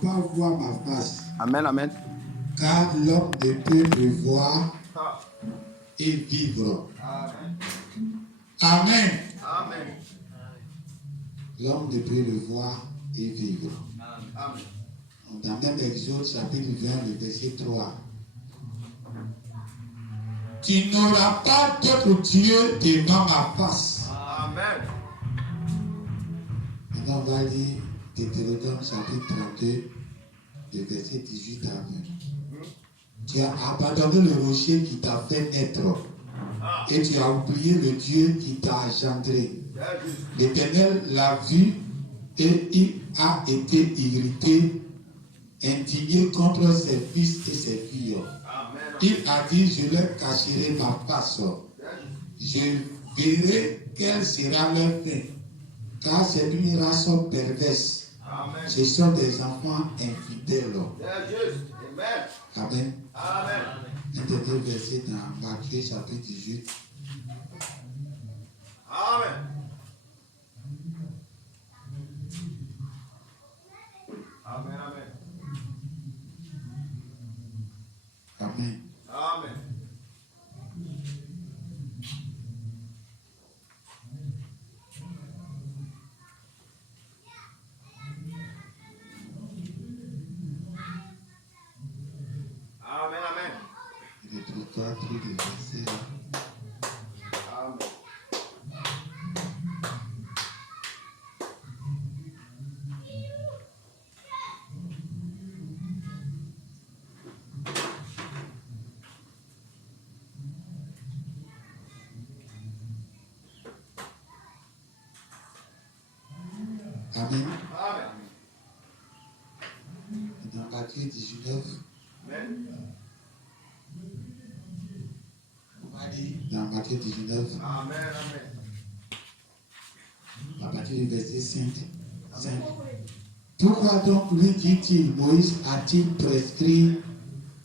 pas voir ma face. Amen, amen. Car l'homme ne peut me voir et vivre. Amen. Amen. Amen. L'homme ne peut le voir et vivre. Amen. Dans même Exode chapitre 20, le verset 3. Tu n'auras pas d'autre Dieu devant ma face. Amen. Maintenant, on va lire Deutéronome chapitre 32, le verset 18 à 20. Tu as abandonné le rocher qui t'a fait naître. Et tu as oublié le Dieu qui t'a engendré. L'Éternel l'a vu et il a été irrité, indigné contre ses fils et ses filles. Il a dit, je leur cacherai ma face. Je verrai quelle sera leur fin. Car c'est une race perverse. Amen. Ce sont des enfants infidèles. Amen. Amen. Amen. Un dernier verset dans Matthieu chapitre 18. Amen. Amen. Amen. Amen. Amen. Amen. Amen. Il est tout à tous les versets. Amen. Amen. Amen. Dans Matthieu 19, Amen. on va lire dans Matthieu 19, Amen. Amen. à partir du verset 5. Pourquoi donc lui dit-il, Moïse a-t-il prescrit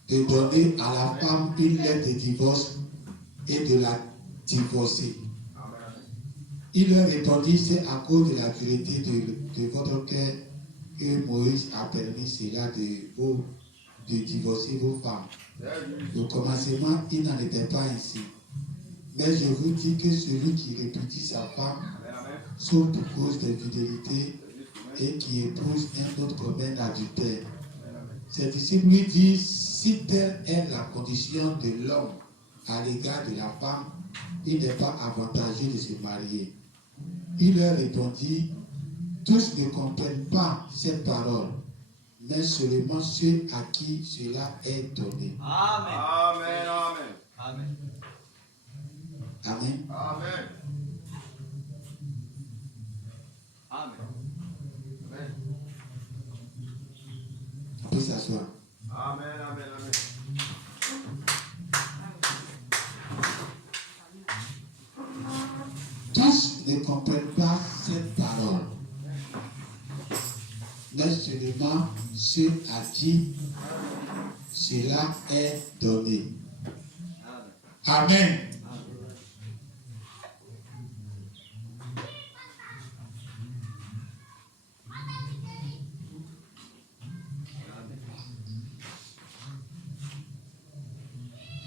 de donner à la femme une lettre de divorce et de la divorcer? Il leur répondit, c'est à cause de la dureté de votre cœur que Moïse a permis cela de divorcer vos femmes. Au commencement, il n'en était pas ainsi. Mais je vous dis que celui qui répudie sa femme, sauf pour cause d'infidélité, et qui épouse un autre commet adultère. Ses disciples lui disent, si telle est la condition de l'homme à l'égard de la femme, il n'est pas avantageux de se marier. Il leur répondit, tous ne comprennent pas cette parole, mais seulement ceux à qui cela est donné. Amen. Amen. Amen. Amen. Amen. Amen. On peut s'asseoir. Amen. Amen. Amen. Tous ne comprennent pas cette parole, mais seulement ceux à qui cela est donné. Amen.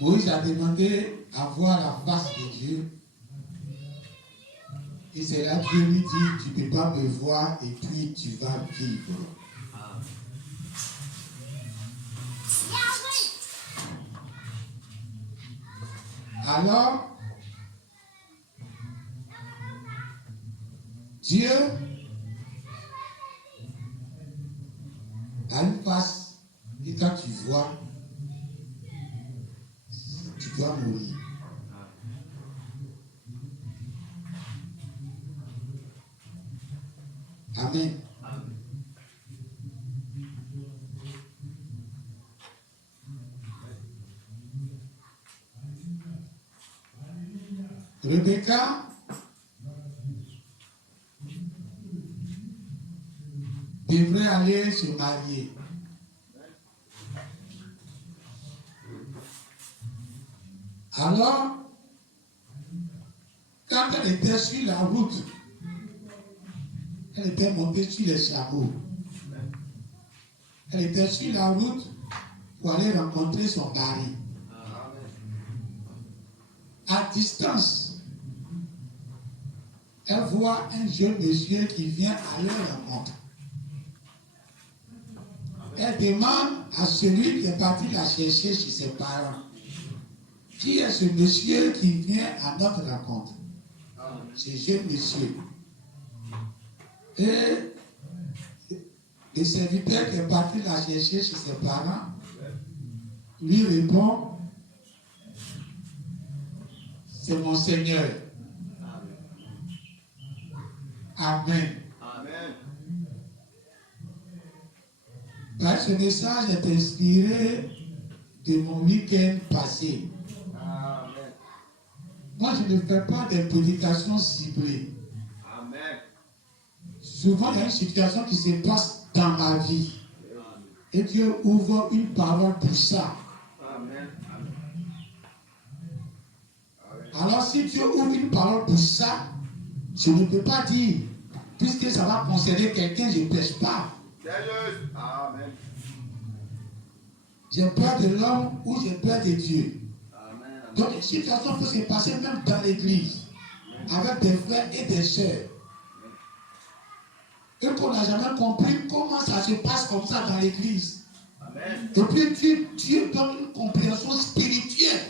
Moïse a demandé à voir la face de Dieu. Et c'est là que Dieu lui dit, tu ne peux pas me voir et puis tu vas vivre. Alors, Dieu a une face et quand tu vois, tu dois mourir. Amen. Rebecca devrait aller se marier. Alors, quand elle était sur la route, elle était montée sur les chameaux. Elle était sur la route pour aller rencontrer son mari. À distance, elle voit un jeune monsieur qui vient à leur rencontre. Elle demande à celui qui est parti la chercher chez ses parents, qui est ce monsieur qui vient à notre rencontre? Ce jeune monsieur. Et le serviteur qui est parti la chercher chez ses parents lui répond, c'est mon Seigneur. Amen. Amen. Ce message est inspiré de mon week-end passé. Amen. Moi, je ne fais pas des prédications ciblées. Amen. Souvent, il y a une situation qui se passe dans ma vie. Et Dieu ouvre une parole pour ça. Amen. Alors, si Dieu ouvre une parole pour ça, je ne peux pas dire, puisque ça va concerner quelqu'un, je ne prêche pas. Amen. J'ai peur de l'homme ou j'ai peur de Dieu. Amen. Donc, une situation peut se passer même dans l'église, avec des frères et des sœurs. Et qu'on n'a jamais compris comment ça se passe comme ça dans l'église. Amen. Et puis Dieu donne une compréhension spirituelle.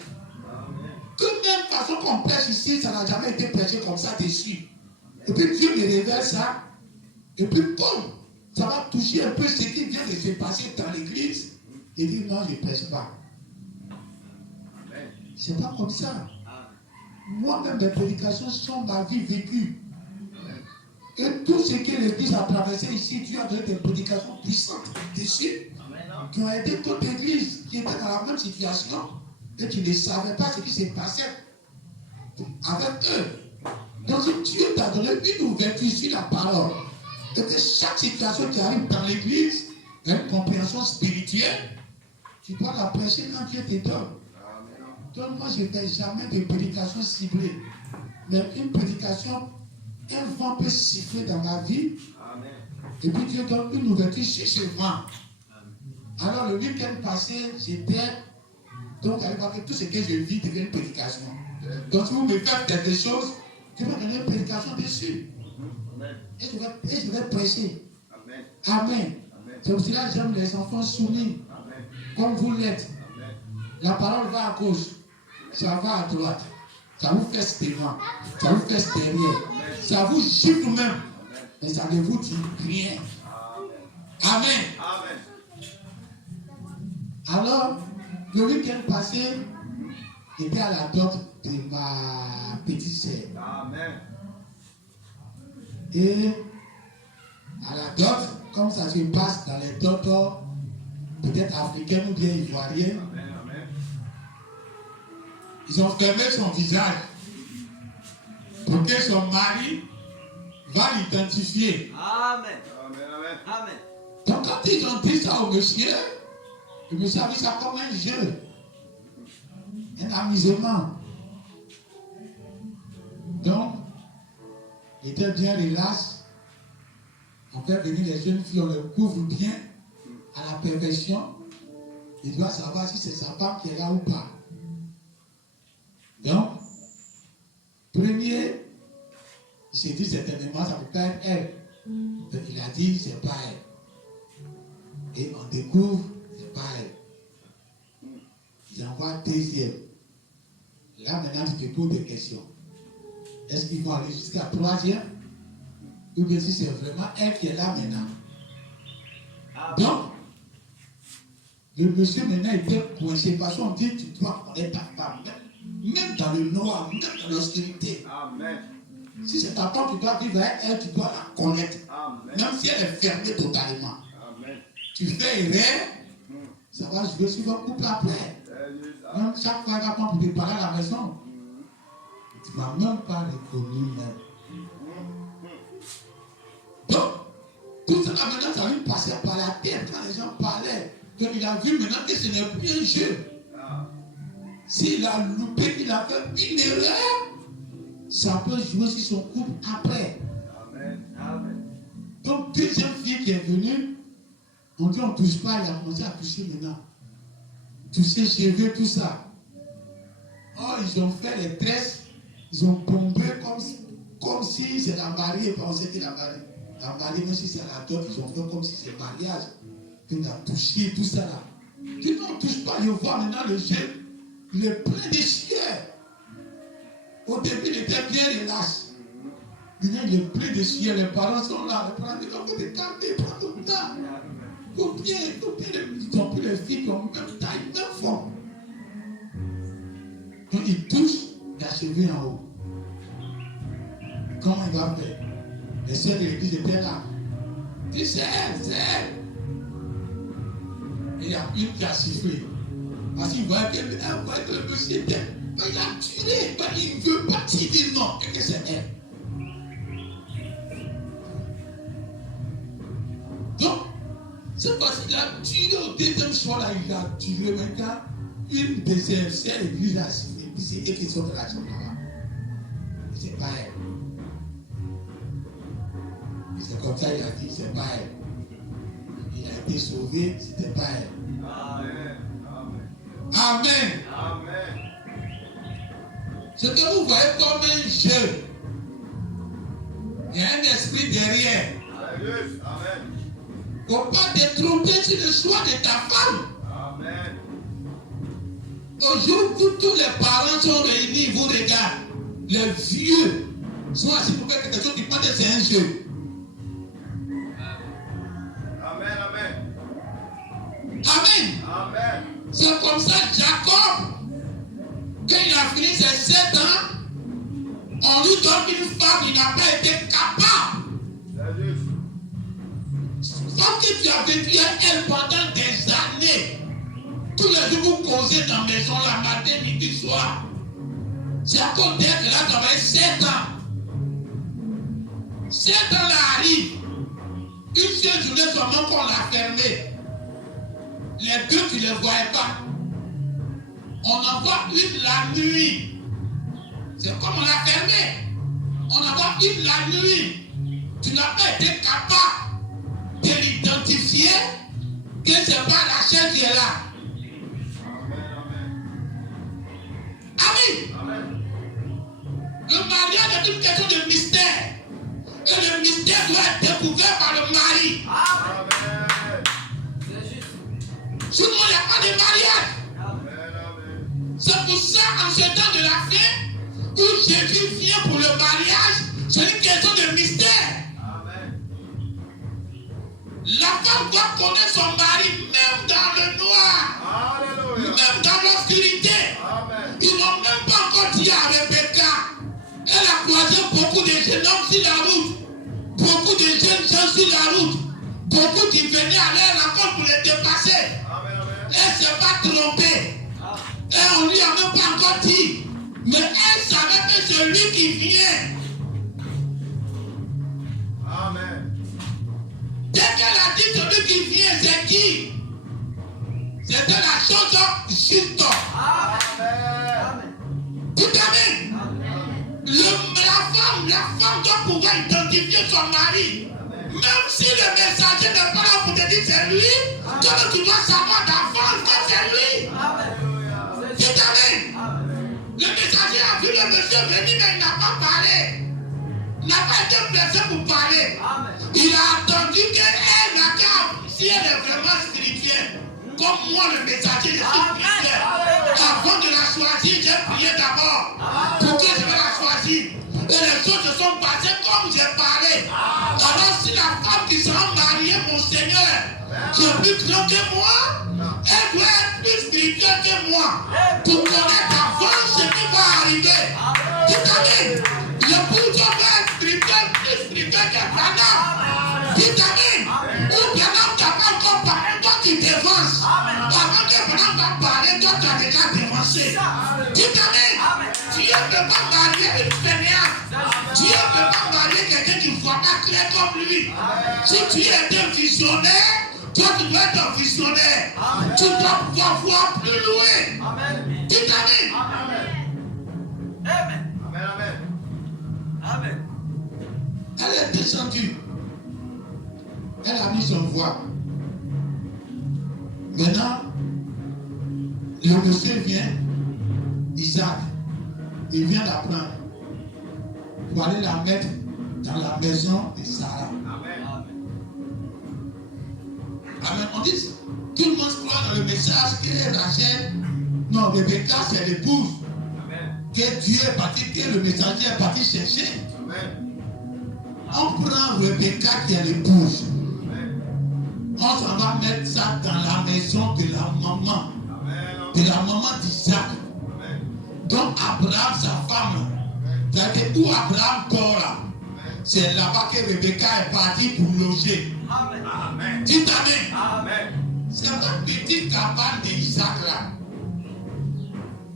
Amen. Que même façon qu'on prêche ici, ça n'a jamais été prêché comme ça dessus. Et puis Dieu me révèle ça. Et puis comme ça va toucher un peu ce qui vient de se passer dans l'église, il dit non, je ne prêche pas. Amen. C'est pas comme ça. Moi-même, mes prédications sont ma vie vécue. Et tout ce que l'église a traversé ici, Dieu a donné des prédications puissantes dessus, qui ont aidé toute l'église qui était dans la même situation et qui ne savait pas ce qui se passait avec eux. Donc Dieu t'a donné une ouverture sur la parole. Et que chaque situation qui arrive dans l'église, il y a une compréhension spirituelle. Tu dois la prêcher quand Dieu te donne. Donc moi, je ne fais jamais de prédication ciblée. Mais une prédication, un vent peut siffler dans ma vie. Amen. Et puis Dieu donne une ouverture chez ce vent. Alors le week-end passé, j'étais... Donc, à l'époque, tout ce que je vis devient une prédication. Donc, si vous me faites quelque chose, je vais donner une prédication dessus. Amen. Et je vais prêcher. Amen. Amen. Amen. C'est pour cela que j'aime les enfants soumis, Amen. comme vous l'êtes. Amen. La parole va à gauche, ça va à droite. Ça vous fait devant, ça vous fait derrière. Ça vous gifle même, mais ça ne vous dit rien. Amen. Amen. Alors, le week-end passé, j'étais à la dot de ma petite sœur. Amen. Et à la dot, comme ça se passe dans les dots, peut-être africaines ou bien ivoiriennes, Amen. Amen. ils ont fermé son visage pour que son mari va l'identifier. Amen. Amen. Amen. Amen. Donc quand ils ont dit ça au monsieur, le monsieur a vu ça comme un jeu, un amusement. Donc, il était bien relax. On fait venir les jeunes filles, on les couvre bien à la perfection. Il doit savoir si c'est sa femme qui est là ou pas. Donc, premier, il s'est dit certainement ça ne peut pas être elle. Donc il a dit c'est pas elle. Et on découvre c'est pas elle. Ils envoient deuxième. Là maintenant tu te poses des questions. Est-ce qu'ils vont aller jusqu'à troisième? Ou bien si c'est vraiment elle qui est là maintenant. Donc, le monsieur maintenant était coincé parce qu'on dit tu dois connaître ta femme. Même dans le noir, même dans l'obscurité. Amen. Si c'est ta femme, tu dois vivre avec elle, tu dois la connaître. Amen. Même si elle est fermée totalement. Amen. Tu fais erreur, ça va jouer sur votre couple après. Même chaque fois qu'elle va pour te parler à la maison, tu ne m'as même pas reconnu même. Donc, tout ça maintenant, ça lui passait par la tête quand les gens parlaient. Donc il a vu maintenant que ce n'est plus un jeu. S'il a loupé, il a fait une erreur, ça peut jouer sur son couple après. Amen. Amen. Donc, deuxième fille qui est venue, On dit on ne touche pas, il a commencé à toucher maintenant. Toucher cheveux, tout ça. Oh, ils ont fait les tresses, ils ont pompé comme si c'est la mariée, pas on sait que la mariée, même si c'est la dot, ils ont fait comme si c'est mariage. Puis on a touché tout ça là. Tu n'en touches pas, je vois maintenant le jeune, il est plein de chiens. Au début, il était bien relax. Maintenant, il est plein de chiens, les parents sont là, les parents disent, il faut te calmer, prends ton temps. Il faut bien, ils ont pris les filles qui ont même taille, même forme. Donc il touche, il a cheveux en haut. Comment il va faire? Les sœurs de l'église étaient là. Il dit, c'est elle. Et il y a une qui a sifflé. Parce qu'il voyait que le monsieur était. Il a tiré, il ne veut pas tirer non, et que c'est elle. Donc, c'est parce qu'il a tiré au deuxième soir là, il a tiré maintenant. Une de ses sœurs de l'église a sifflé. Puis c'est eux qui sont de la chambre là-bas. Et c'est pas elle. Et c'est comme ça qu'il a dit, c'est pas elle. Il a été sauvé, c'était pas elle. Amen. Amen. Amen. Ce que vous voyez comme un jeu, il y a un esprit derrière. Amen. Il ne faut pas te tromper sur le choix de ta femme. Amen. Au jour où tous les parents sont réunis, vous regardez, les vieux sont assis pour faire quelque chose qui pense que c'est un jeu. Amen. Amen. Amen. C'est comme ça Jacob, quand il a fini ses 7 ans, on lui donne une femme, il n'a pas été capable. Sauf que tu as vécu elle pendant des années. Tous les jours, vous causez dans la maison, la matin, midi, soir. C'est à cause d'elle qu'elle a travaillé 7 ans. 7 ans là arrive. Une seule journée seulement qu'on l'a fermée. Les deux, tu ne les voyais pas. On en voit une la nuit. C'est comme on l'a fermée. On en voit une la nuit. Tu n'as pas été capable de l'identifier que ce n'est pas la chair qui est là. Amen. Le mariage est une question de mystère. Et le mystère doit être découvert par le mari. Amen. Sinon, il n'y a pas de mariage. C'est pour ça, en ce temps de la fin, où Jésus vient pour le mariage, c'est une question de mystère. Amen. La femme doit connaître son mari, même dans le noir, Alléluia. même dans l'obscurité. Amen. Ils n'ont même pas encore dit à Rebecca. Elle a croisé beaucoup de jeunes hommes sur la route, beaucoup de jeunes gens sur la route, beaucoup qui venaient à leur rencontre pour les dépasser. Amen. Elle ne s'est pas trompée. Et on lui a même pas encore dit. Mais elle savait que c'est lui qui vient. Amen. Dès qu'elle a dit celui qui vient, c'est qui? C'était la chose juste. Amen. Tout amen. La femme doit pouvoir identifier son mari. Même si le messager n'est pas là pour te dire c'est lui, toi tu dois savoir d'avance que c'est lui. Tout amen. Le messager a vu le monsieur venir, mais il n'a pas parlé. Il n'a pas été pressé pour parler. Il a attendu qu'elle n'accorde, si elle est vraiment spirituelle. Comme moi, le messager, je suis spirituel. Avant de la choisir, j'ai prié d'abord. Pourquoi je vais la choisir? Et les choses se sont passées comme j'ai parlé. Alors, si la femme qui sera mariée, mon Seigneur, qui est plus grand que moi, elle doit être plus spirituelle que moi. Pour connaître d'avance ce qui va arriver. Tout amen. L'épouse doit être spirituelle, plus spirituelle que Branham. Tout amen. Ou Branham n'a pas encore parlé, toi tu dévances. Avant que Branham va parler, toi tu as déjà dévancé. Tout amen. Dieu ne peut pas marier une fainéante. Dieu ne peut pas marier quelqu'un qui ne voit pas clair comme lui. Si tu es un visionnaire, toi tu dois être un visionnaire. Tu dois pouvoir voir plus loin. Tout amen. Amen. Elle est descendue. Elle a mis son voix. Maintenant, le monsieur vient, Isaac, il vient d'apprendre pour aller la mettre dans la maison de Sarah. Amen. Amen. On dit, tout le monde croit dans le message que Rachel, non, Rebecca, c'est l'épouse que Dieu est parti, que le messager est parti chercher. Amen. On prend Rebecca qui est l'épouse. Amen. On s'en va mettre ça dans la maison de la maman. Amen. De la maman d'Isaac. Amen. Donc Abraham, sa femme, c'est-à-dire où Abraham dort là, c'est là-bas que Rebecca est partie pour loger. Amen. Amen. Dites amen. Amen. C'est une petite cabane d'Isaac là.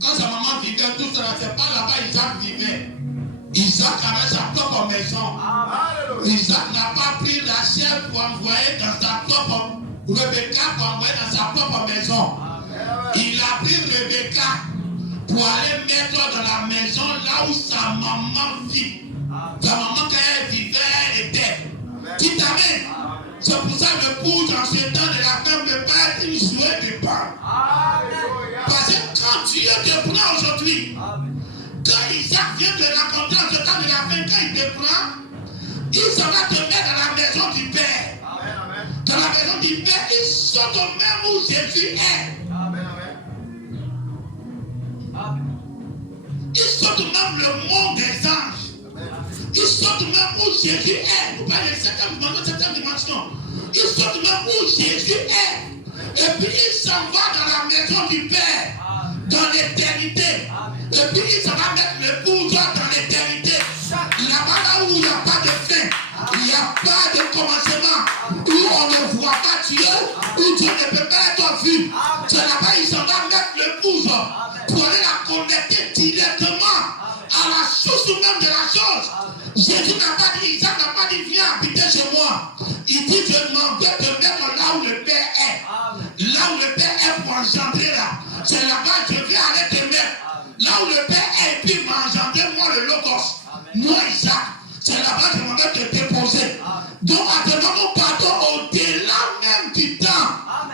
Quand sa maman vivait, tout ça, c'est pas là-bas Isaac vivait. Isaac avait sa propre maison. Alléluia. Isaac n'a pas pris Rachel pour envoyer dans sa propre, Rebecca pour envoyer dans sa propre maison. Amen. Il a pris Rebecca pour aller mettre dans la maison là où sa maman vit. Sa maman, quand elle vivait, elle était. Dites amen. C'est pour ça que le pouce en ce temps de la femme ne pas être une souhait de pain. Alléluia. Parce que quand Dieu te prend aujourd'hui, quand Isaac vient te rencontrer en ce temps de la fin, quand il te prend, il s'en va te mettre dans la maison du Père. Amen. Amen. Dans la maison du Père, il sort au même où Jésus est. Amen. Amen. Il sort même le monde des anges. Il sort même où Jésus est. Vous parlez de cette dimension. Il sort même où Jésus est. Et puis il s'en va dans la maison du Père. Dans l'éternité. Et puis il s'en va mettre le pouvoir dans l'éternité. Là-bas, là où il n'y a pas de fin. Il n'y a pas de commencement. Où on ne voit pas Dieu. Où Dieu ne peut pas être vu. C'est là-bas il s'en va mettre le pouvoir. Pour aller la connecter directement à la source même de la chose. Jésus n'a pas dit, Isaac n'a pas dit, viens habiter chez moi. Il dit, je m'en vais te mettre là où le Père est. Là où le Père est pour engendrer là. C'est là-bas que je vais aller te mettre. Là où le Père est, et puis m'engendrer moi le Logos. Moi Isaac. C'est là-bas que je m'en vais te déposer. Donc actuellement, nous partons au-delà même du temps.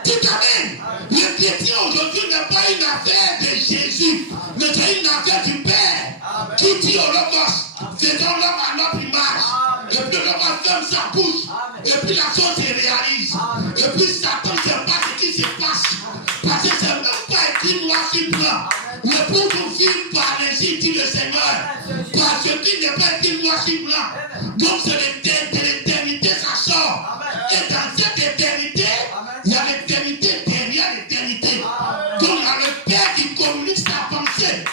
Dites amen. Le chrétien aujourd'hui n'est pas une affaire de Jésus, mais c'est une affaire du Père qui dit au Logos, faisons l'homme à notre image. Et puis le Logos ferme sa bouche. Et puis la chose se réalise. Et puis Satan ne sait pas ce qui se passe. Parce que c'est même pas écrit noir sur blanc. Mais pour nous vivre par ainsi dit le Seigneur. Parce qu'il n'est pas écrit noir sur blanc. Donc c'est de l'éternité ça sort. Et dans cette éternité, il y a l'éternité derrière l'éternité. Donc il y a le Père qui communique sa pensée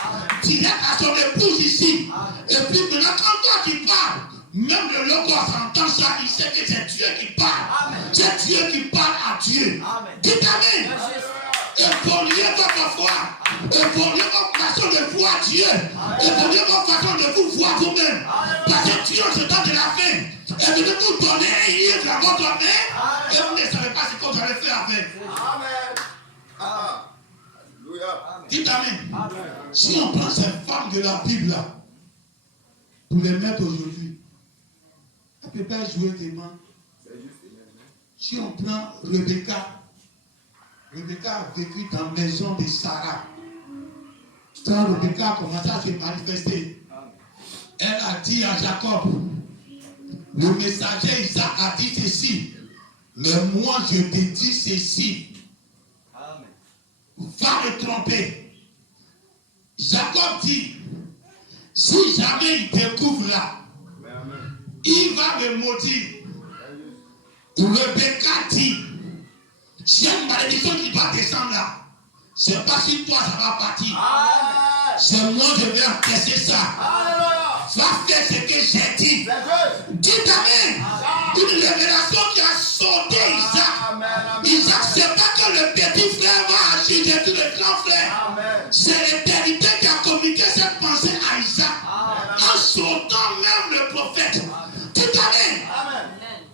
direct à son épouse ici. Et puis maintenant, quand toi tu parles, même le Logos entend ça, il sait que c'est Dieu qui parle. C'est Dieu qui parle à Dieu. Dites amen. Évoluez votre foi. Évoluez votre façon de voir Dieu. Évoluez votre façon de vous voir vous-même. Parce que Dieu, en ce temps de la fin, est venu vous donner un livre à votre main et vous ne savez pas ce que vous allez faire avec. Amen. Alléluia. Dites amen. Si on prend ces femmes de la Bible là, pour les mettre aujourd'hui, elle ne peut pas jouer des mains. Si on prend Rebecca, Rebecca a vécu dans la maison de Sarah. Quand Rebecca a commencé à se manifester, elle a dit à Jacob, le messager Isaac a dit ceci, mais moi je te dis ceci. Va le tromper. Jacob dit, si jamais il découvre là, il va me maudire. Rebecca dit, s'il y a une malédiction qui va descendre là, c'est pas si toi ça va partir. C'est moi je vais encaisser ça. Va faire ce que j'ai dit. Dites amen. Une révélation qui a sauté Isaac. Isaac, c'est pas que le petit frère va agir, c'est tout le grand frère. C'est l'éternité qui a communiqué cette pensée à Isaac. En sautant même le prophète. Dites amen.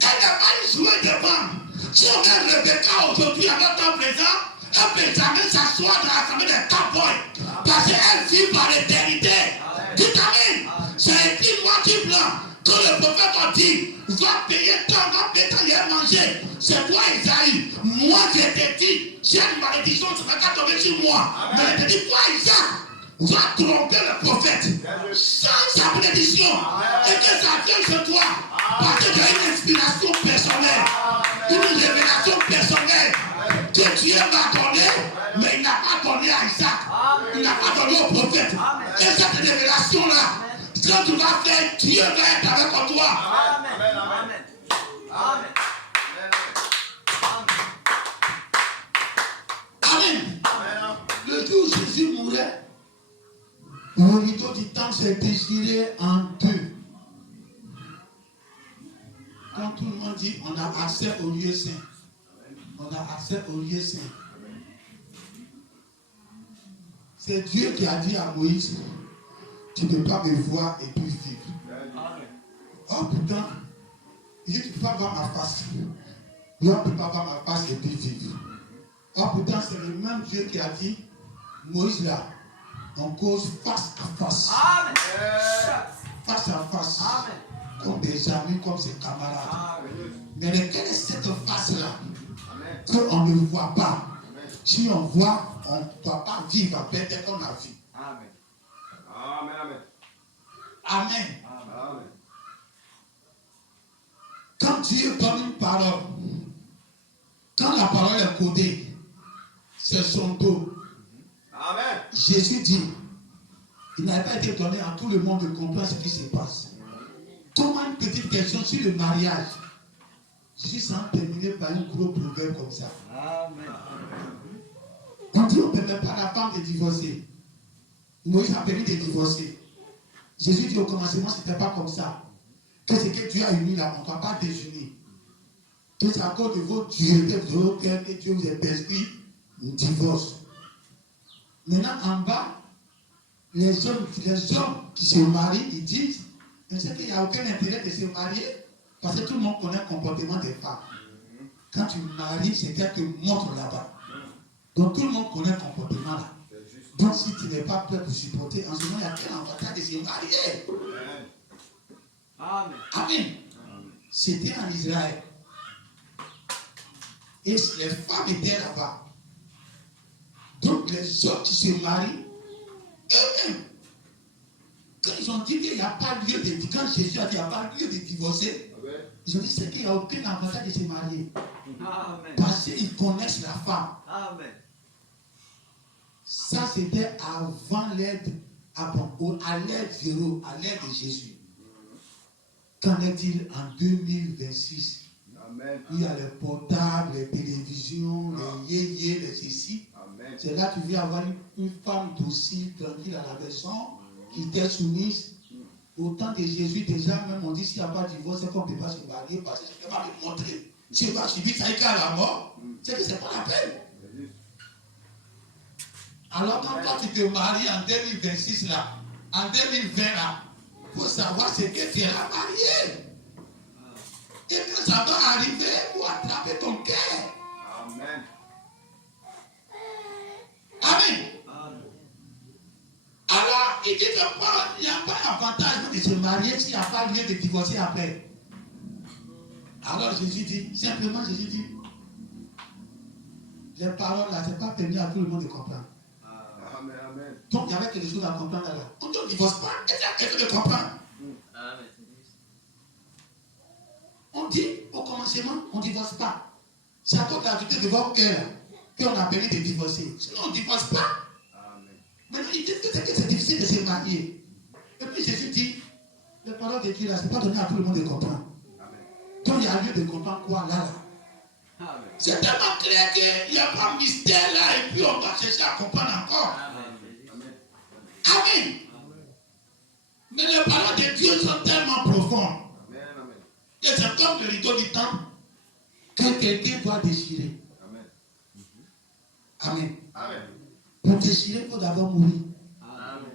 Elle n'a pas eu joué devant. Si on met Rebecca aujourd'hui à notre temps présent, elle peut jamais s'asseoir dans l'assemblée des cowboys. Parce qu'elle vit par l'éternité. Dites amen. C'est écrit noir sur blanc. Quand le prophète a dit, va payer tant, il a mangé. C'est toi Isaïe. Moi je te dis, J'ai une malédiction, ça va pas tomber sur moi. Mais il te dit quoi, Isaac? Va tromper le prophète sans sa bénédiction et que ça vienne sur toi parce que tu as une inspiration personnelle, une révélation personnelle que Dieu m'a donnée, mais il n'a pas donné à Isaac, il n'a pas donné au prophète. Et cette révélation-là, quand tu vas faire, Dieu va être avec toi. Amen. Amen. Amen. Amen. Le jour où Jésus mourait, le rideau du temple s'est déchiré en deux. Quand tout le monde dit on a accès au lieu saint, on a accès au lieu saint. C'est Dieu qui a dit à Moïse, tu ne peux pas me voir et puis vivre. Oh putain, il dit tu ne peux pas voir ma face. L'homme ne peut pas voir ma face et puis vivre. Oh putain, c'est le même Dieu qui a dit, Moïse là, on cause face à face. Amen. Face à face. Amen. Comme des amis, comme ses camarades. Mais quelle est cette face-là qu'on ne voit pas? Si on voit, on ne doit pas vivre après dès qu'on a vu. Amen. Amen. Amen. Amen. Quand Dieu donne une parole, quand la parole est codée, c'est son dos. Amen. Jésus dit, il n'avait pas été donné à tout le monde de comprendre ce qui se passe. Comment une petite question sur le mariage? Jésus s'en terminé par un gros proverbe comme ça. Amen. On dit on ne permet pas à la femme de divorcer. Moïse a permis de divorcer. Jésus dit au commencement, ce n'était pas comme ça. Que ce que Dieu a uni là, on ne va pas désunir. Que c'est à cause de votre dureté, de votre cœur que Dieu vous a prescrit un divorce. Maintenant, en bas, les hommes qui se marient, ils disent, mais c'est qu'il n'y a aucun intérêt de se marier, parce que tout le monde connaît le comportement des femmes. Quand tu maries, c'est qu'elle te montre là-bas. Donc tout le monde connaît le comportement là. Donc si tu n'es pas prêt pour supporter, en ce moment, il y a quel avantage de se marier? Amen. Amen. C'était en Israël. Et les femmes étaient là-bas. Donc les hommes qui se marient, eux-mêmes, quand ils ont dit qu'il n'y a pas lieu de divorcer, quand Jésus a dit qu'il n'y a pas lieu de divorcer, ils ont dit c'est qu'il n'y a aucun avantage de se marier. Amen. Parce qu'ils connaissent la femme. Amen. Ça c'était avant l'aide, à l'aide zéro, à l'aide de Jésus. Qu'en est-il en 2026? Amen. Il y a les portables, les télévisions, les yéyés, les ceci. C'est là que tu viens avoir une femme docile, tranquille à la maison, qui t'est soumise. Au temps de Jésus, déjà, même on dit s'il n'y a pas de divorce, c'est qu'on ne peut pas se marier parce que je ne peux pas me montrer. Si tu vas subir ça à la mort, c'est que ce n'est pas la peine. Alors quand toi tu te maries en 2026 là, en 2020 là, il faut savoir ce que tu es marié. Et quand ça va arriver, il faut attraper ton cœur. Amen. Amen. Alors, il dit qu'il n'y a pas d'avantage de se marier s'il n'y a pas lieu de divorcer après. Alors Jésus dit, simplement Jésus dit, les paroles là, ce n'est pas permis à tout le monde de comprendre. Amen. Amen. Donc il y avait quelque chose à comprendre là. On ne divorce pas, et c'est quelque chose de comprendre. Amen. On dit au commencement, on ne divorce pas. C'est à cause de la vérité de votre cœur qu'on a permis de divorcer. Sinon, on ne divorce pas. Amen. Maintenant, ils disent que c'est difficile de se marier. Et puis Jésus dit, les paroles de Dieu là, ce n'est pas donné à tout le monde de comprendre. Amen. Donc il y a lieu de comprendre quoi là. Amen. C'est tellement clair qu'il n'y a pas de mystère là et puis on va chercher à comprendre encore. Amen. Amen. Mais les paroles de Dieu sont tellement profondes. Amen. Et c'est comme le rideau du temple que quelqu'un doit déchirer. Amen. Amen. Amen. Pour déchirer, il faut d'abord mourir. Amen.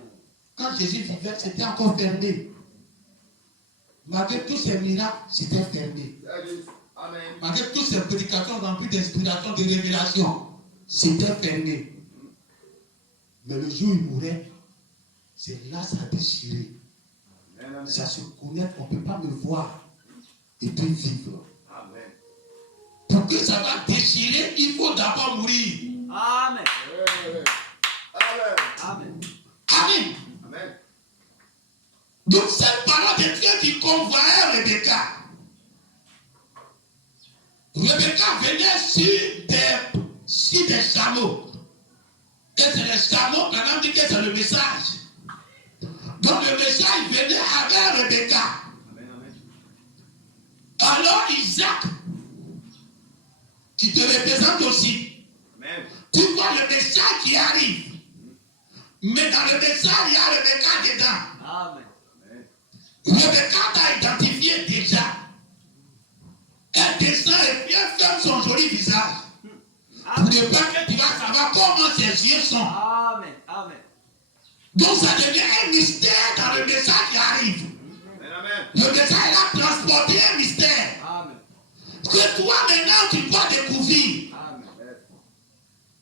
Quand Jésus vivait, c'était encore fermé. Malgré tous ces miracles, c'était fermé. Amen. Malgré toutes ces prédications remplies d'inspiration, de révélation, c'était fermé. Mais le jour où il mourait, c'est là que ça a déchiré. Amen. Ça se connaît, on ne peut pas me voir et puis vivre. Amen. Pour Pour que ça va déchirer, il faut d'abord mourir. Amen. Amen. Amen. Amen. Amen. Donc cette parole de Dieu qui convoyait Rebecca. Rebecca venait sur des chameaux. Et c'est les chameaux, on a dit que c'est le message. Donc le message venait avec Rebecca. Amen. Amen. Alors Isaac, qui te représente aussi, Amen. tu vois le message qui arrive. Mais dans le message, il y a Rebecca dedans. Amen. Amen. Rebecca t'a identifié déjà. Elle descend et puis elle ferme son joli visage. Pour ne pas que tu vas savoir comment ses yeux sont. Amen. Amen. Donc ça devient un mystère dans le message qui arrive. Amen. Amen. Le message a transporté un mystère. Amen. Que toi maintenant tu dois découvrir. Amen.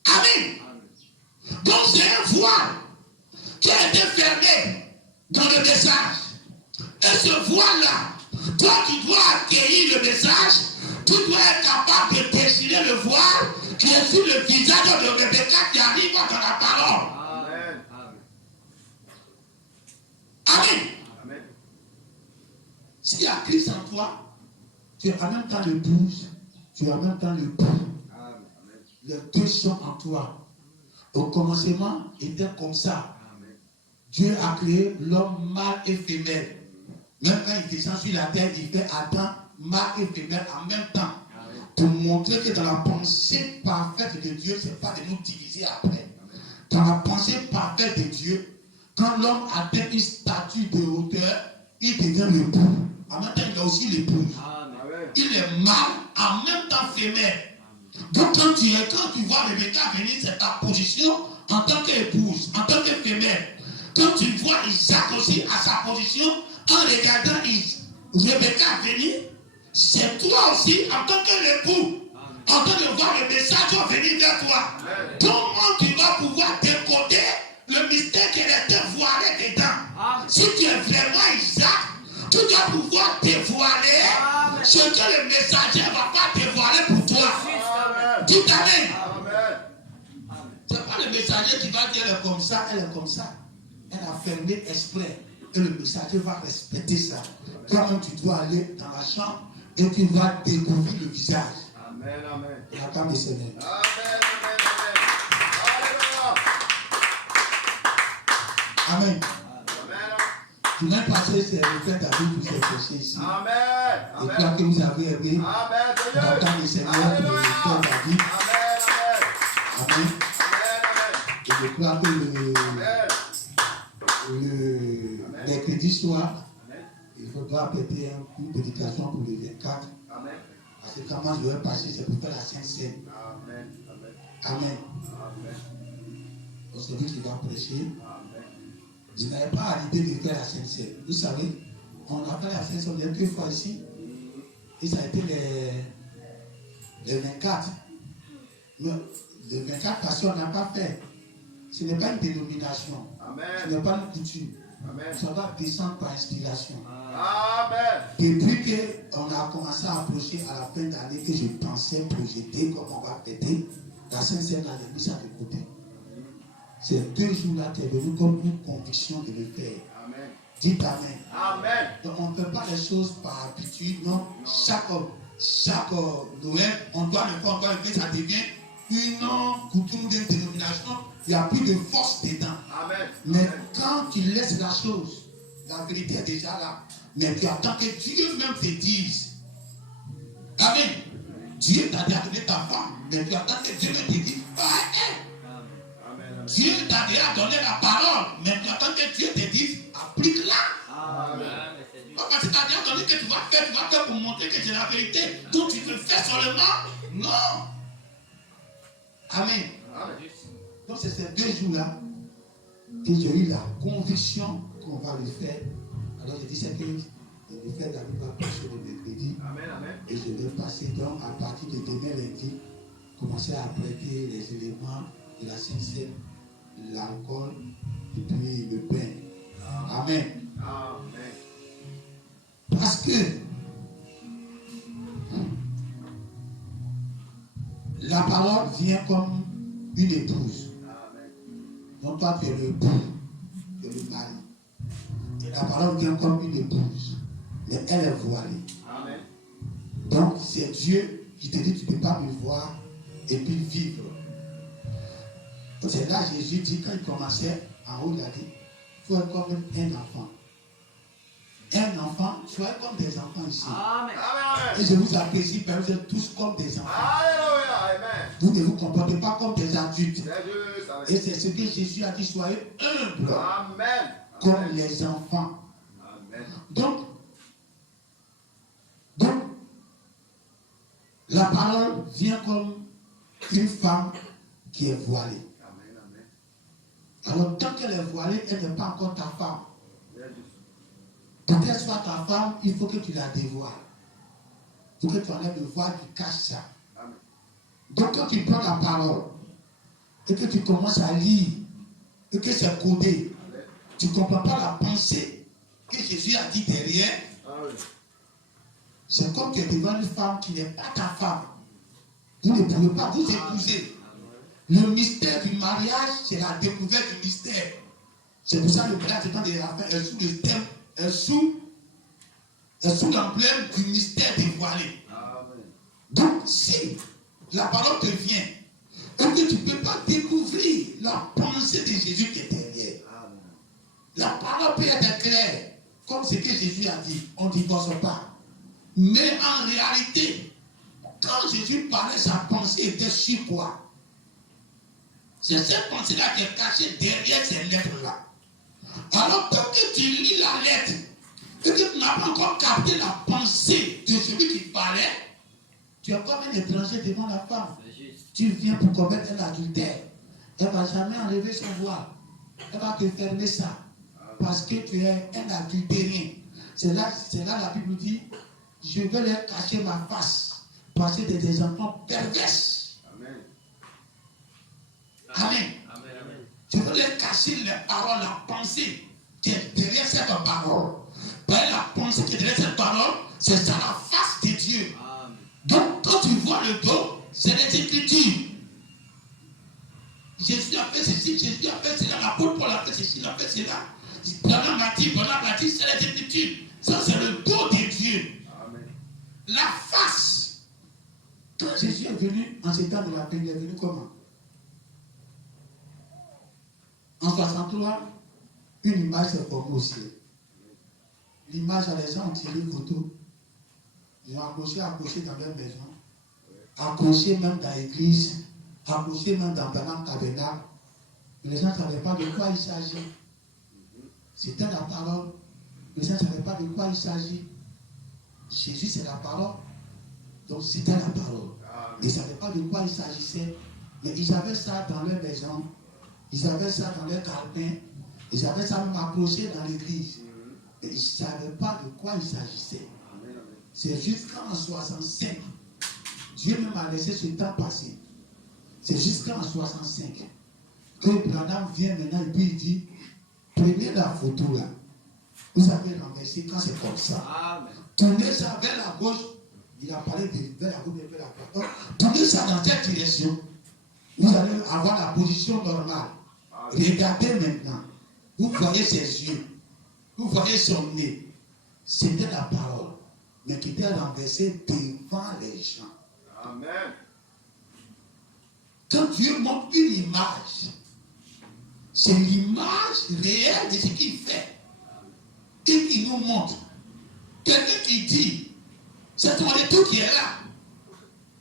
Amen. Amen. Donc c'est un voile qui a été fermé dans le message. Et ce voile-là, toi qui dois accueillir le message, tu dois être capable de déchirer le voile qui est sur le visage de Rebecca qui arrive dans la parole. Amen. Amen. Amen. Amen. S'il y a Christ en toi, tu es en même temps l'épouse, tu es en même temps l'époux. Amen. Les deux sont en toi. Au commencement, était comme ça. Amen. Dieu a créé l'homme mâle et femelle. Même quand il descend sur la terre, il fait Adam, mâle et femelle en même temps. Amen. Pour montrer que dans la pensée parfaite de Dieu, ce n'est pas de nous diviser après. Dans la pensée parfaite de Dieu, quand l'homme atteint une statue de hauteur, il devient l'époux. En même temps, il a aussi l'épouse. Amen. Amen. Il est mâle, en même temps femelle. Donc quand tu vois Rebecca venir, c'est ta position en tant qu'épouse, en tant que femelle. Quand tu vois Isaac aussi à sa position, en regardant Rebecca venir, c'est toi aussi en tant que l'époux, en train de voir le message venir vers toi. Amen. Comment tu vas pouvoir décoder le mystère qui était voilé dedans? Amen. Si tu es vraiment Isaac, tu dois pouvoir dévoiler Amen. ce que le messager ne va pas dévoiler pour toi. Amen. Dis Amen. Amen. Ce n'est pas le messager qui va dire elle est comme ça, elle est comme ça. Elle a fermé exprès. Et le messager va respecter ça. Toi-même, tu dois aller dans la chambre et tu vas découvrir le visage. Amen. Amen. La table du Seigneur. Amen. Amen. Amen. Amen. Amen. Tu n'as pas passé, c'est le fait d'avoir tous ces péchés ici. Amen. Et toi que vous avez aimé Amen. la table du Seigneur pour le temps de la vie. Amen. Et je crois que mercredi soir, il faudra prêter une prédication pour les 24. Amen. Parce que comment je vais passer, c'est pour faire la Sainte Seine. Amen. Amen. Amen. Donc c'est lui qui va prêcher. Amen. Je n'avais pas l'idée de faire la Sainte Seine. Vous savez, on a fait la Sainte Seine il y a 2 fois ici. Et ça a été les 24. Mais les 24 parce qu'on n'a pas fait. Ce n'est pas une dénomination. Ce Amen. n'est pas une coutume. Amen. Ça va descendre par inspiration. Amen. Depuis qu'on a commencé à approcher à la fin d'année, que je pensais projeter comme on va fêter, la Sainte Seine a mis ça de côté. Ces 2 jours-là, tu es venu comme une conviction de le faire. Amen. Dites Amen. Amen. Donc on ne fait pas les choses par habitude, non. Chaque Noël, on doit le faire, ça devient une coutume d'une dénomination. Il n'y a plus de force dedans. Amen. Mais quand tu laisses la chose, la vérité est déjà là. Mais tu attends que Dieu même te dise. Amen. Dieu t'a déjà donné ta femme, mais tu attends que Dieu même te dise, pas elle. Amen. Dieu t'a déjà donné la parole, mais tu attends que Dieu te dise, applique-la. Amen. Parce que tu as déjà donné que tu vas faire pour montrer que c'est la vérité. Donc tu le fais seulement. Non. Amen. Amen. Donc c'est ces 2 jours-là que j'ai eu la conviction qu'on va le faire. Alors j'ai dit c'est que le frère David va passer le mercredi. Amen. Amen. Et je vais passer donc à partir de demain lundi, commencer à prêter les éléments de la Sainte Seine, l'alcool et puis le pain. Amen. Amen. Parce que La parole vient comme une épouse. Donc toi, tu es le époux, tu es le mari. Et la parole vient comme une épouse. Mais elle est voilée. Amen. Donc c'est Dieu qui te dit, tu ne peux pas me voir et puis vivre. C'est là Jésus dit, quand il commençait, en haut, il a dit, il faut être comme un enfant. Un enfant, soyez comme des enfants ici. Amen. Amen. Et je vous apprécie, parce que vous êtes tous comme des enfants. Alléluia. Amen. Vous ne vous comportez pas comme des adultes. C'est juste. Amen. Et c'est ce que Jésus a dit, soyez humbles, Amen. comme Amen. les enfants. Amen. Donc, la parole vient comme une femme qui est voilée. Amen. Amen. Alors, tant qu'elle est voilée, elle n'est pas encore ta femme. C'est juste. Pour qu'elle soit ta femme, il faut que tu la dévoiles. Il faut que tu enlèves le voile, tu caches ça. Amen. Donc, quand tu prends la parole et que tu commences à lire et que c'est codé, Amen. tu ne comprends pas la pensée que Jésus a dit derrière. Amen. C'est comme tu es devant une femme qui n'est pas ta femme. Vous ne pouvez pas vous épouser. Le mystère du mariage, c'est la découverte du mystère. C'est pour ça que le prêtre des affaires est sous le thème, est sous l'emblème du mystère dévoilé. Amen. Donc, si la parole te vient, et que tu ne peux pas découvrir la pensée de Jésus qui est derrière, Amen. la parole peut être claire, comme ce que Jésus a dit, on ne divorce pas. Mais en réalité, quand Jésus parlait, sa pensée était sur quoi? C'est cette pensée-là qui est cachée derrière ces lettres-là. Alors, tant que tu lis la lettre, et que tu n'as pas encore capté la pensée de celui qui parlait, tu es comme un étranger devant la femme. C'est juste. Tu viens pour commettre un adultère. Elle ne va jamais enlever son voile. Elle va te fermer ça. Parce que tu es un adultérien. C'est là la Bible dit, je vais leur cacher ma face. Parce que des enfants perverses. Amen. Amen. Amen. Amen. Je veux leur cacher les paroles, la pensée qui est derrière cette parole. Parce que la pensée qui est derrière cette parole, c'est ça la face de Dieu. Amen. Donc, quand tu vois le dos, c'est les Écritures. Jésus a fait ceci, Jésus a fait cela, l'apôtre Paul a fait ceci, il a fait cela. Bernard l'a dit, c'est les Écritures. Ça, c'est le dos de Dieu. Amen. La face. Quand Jésus est venu en ces temps de la paix, il est venu comment? En 63, une image s'est formée au ciel. L'image, les gens ont tiré une photo. Ils ont accroché dans leur maison. Accroché même dans l'église. Accroché même dans le tabernacle. Mais les gens ne savaient pas de quoi il s'agit. C'était la parole. Les gens ne savaient pas de quoi il s'agit. Jésus, c'est la parole. Donc, c'était la parole. Ils ne savaient pas de quoi il s'agissait. Mais ils avaient ça dans leur maison. Ils avaient ça dans leur calepin. Ils avaient ça même accroché dans l'église. Mais ils ne savaient pas de quoi il s'agissait. C'est jusqu'en 65. Dieu même a laissé ce temps passer. C'est jusqu'en 65 que Branham vient maintenant et puis il dit, prenez la photo là. Vous avez renversé quand c'est comme ça. Amen. Tournez ça vers la gauche. Il a parlé de vers la gauche et vers la droite. Tournez ça dans cette direction. Vous allez avoir la position normale. Regardez maintenant. Vous voyez ses yeux. Vous voyez son nez. C'était la parole. Mais qui était renversée devant les gens. Amen. Quand Dieu montre une image, c'est l'image réelle de ce qu'il fait. Et qu'il nous montre. Quelqu'un qui dit, c'est ton retour qui est là.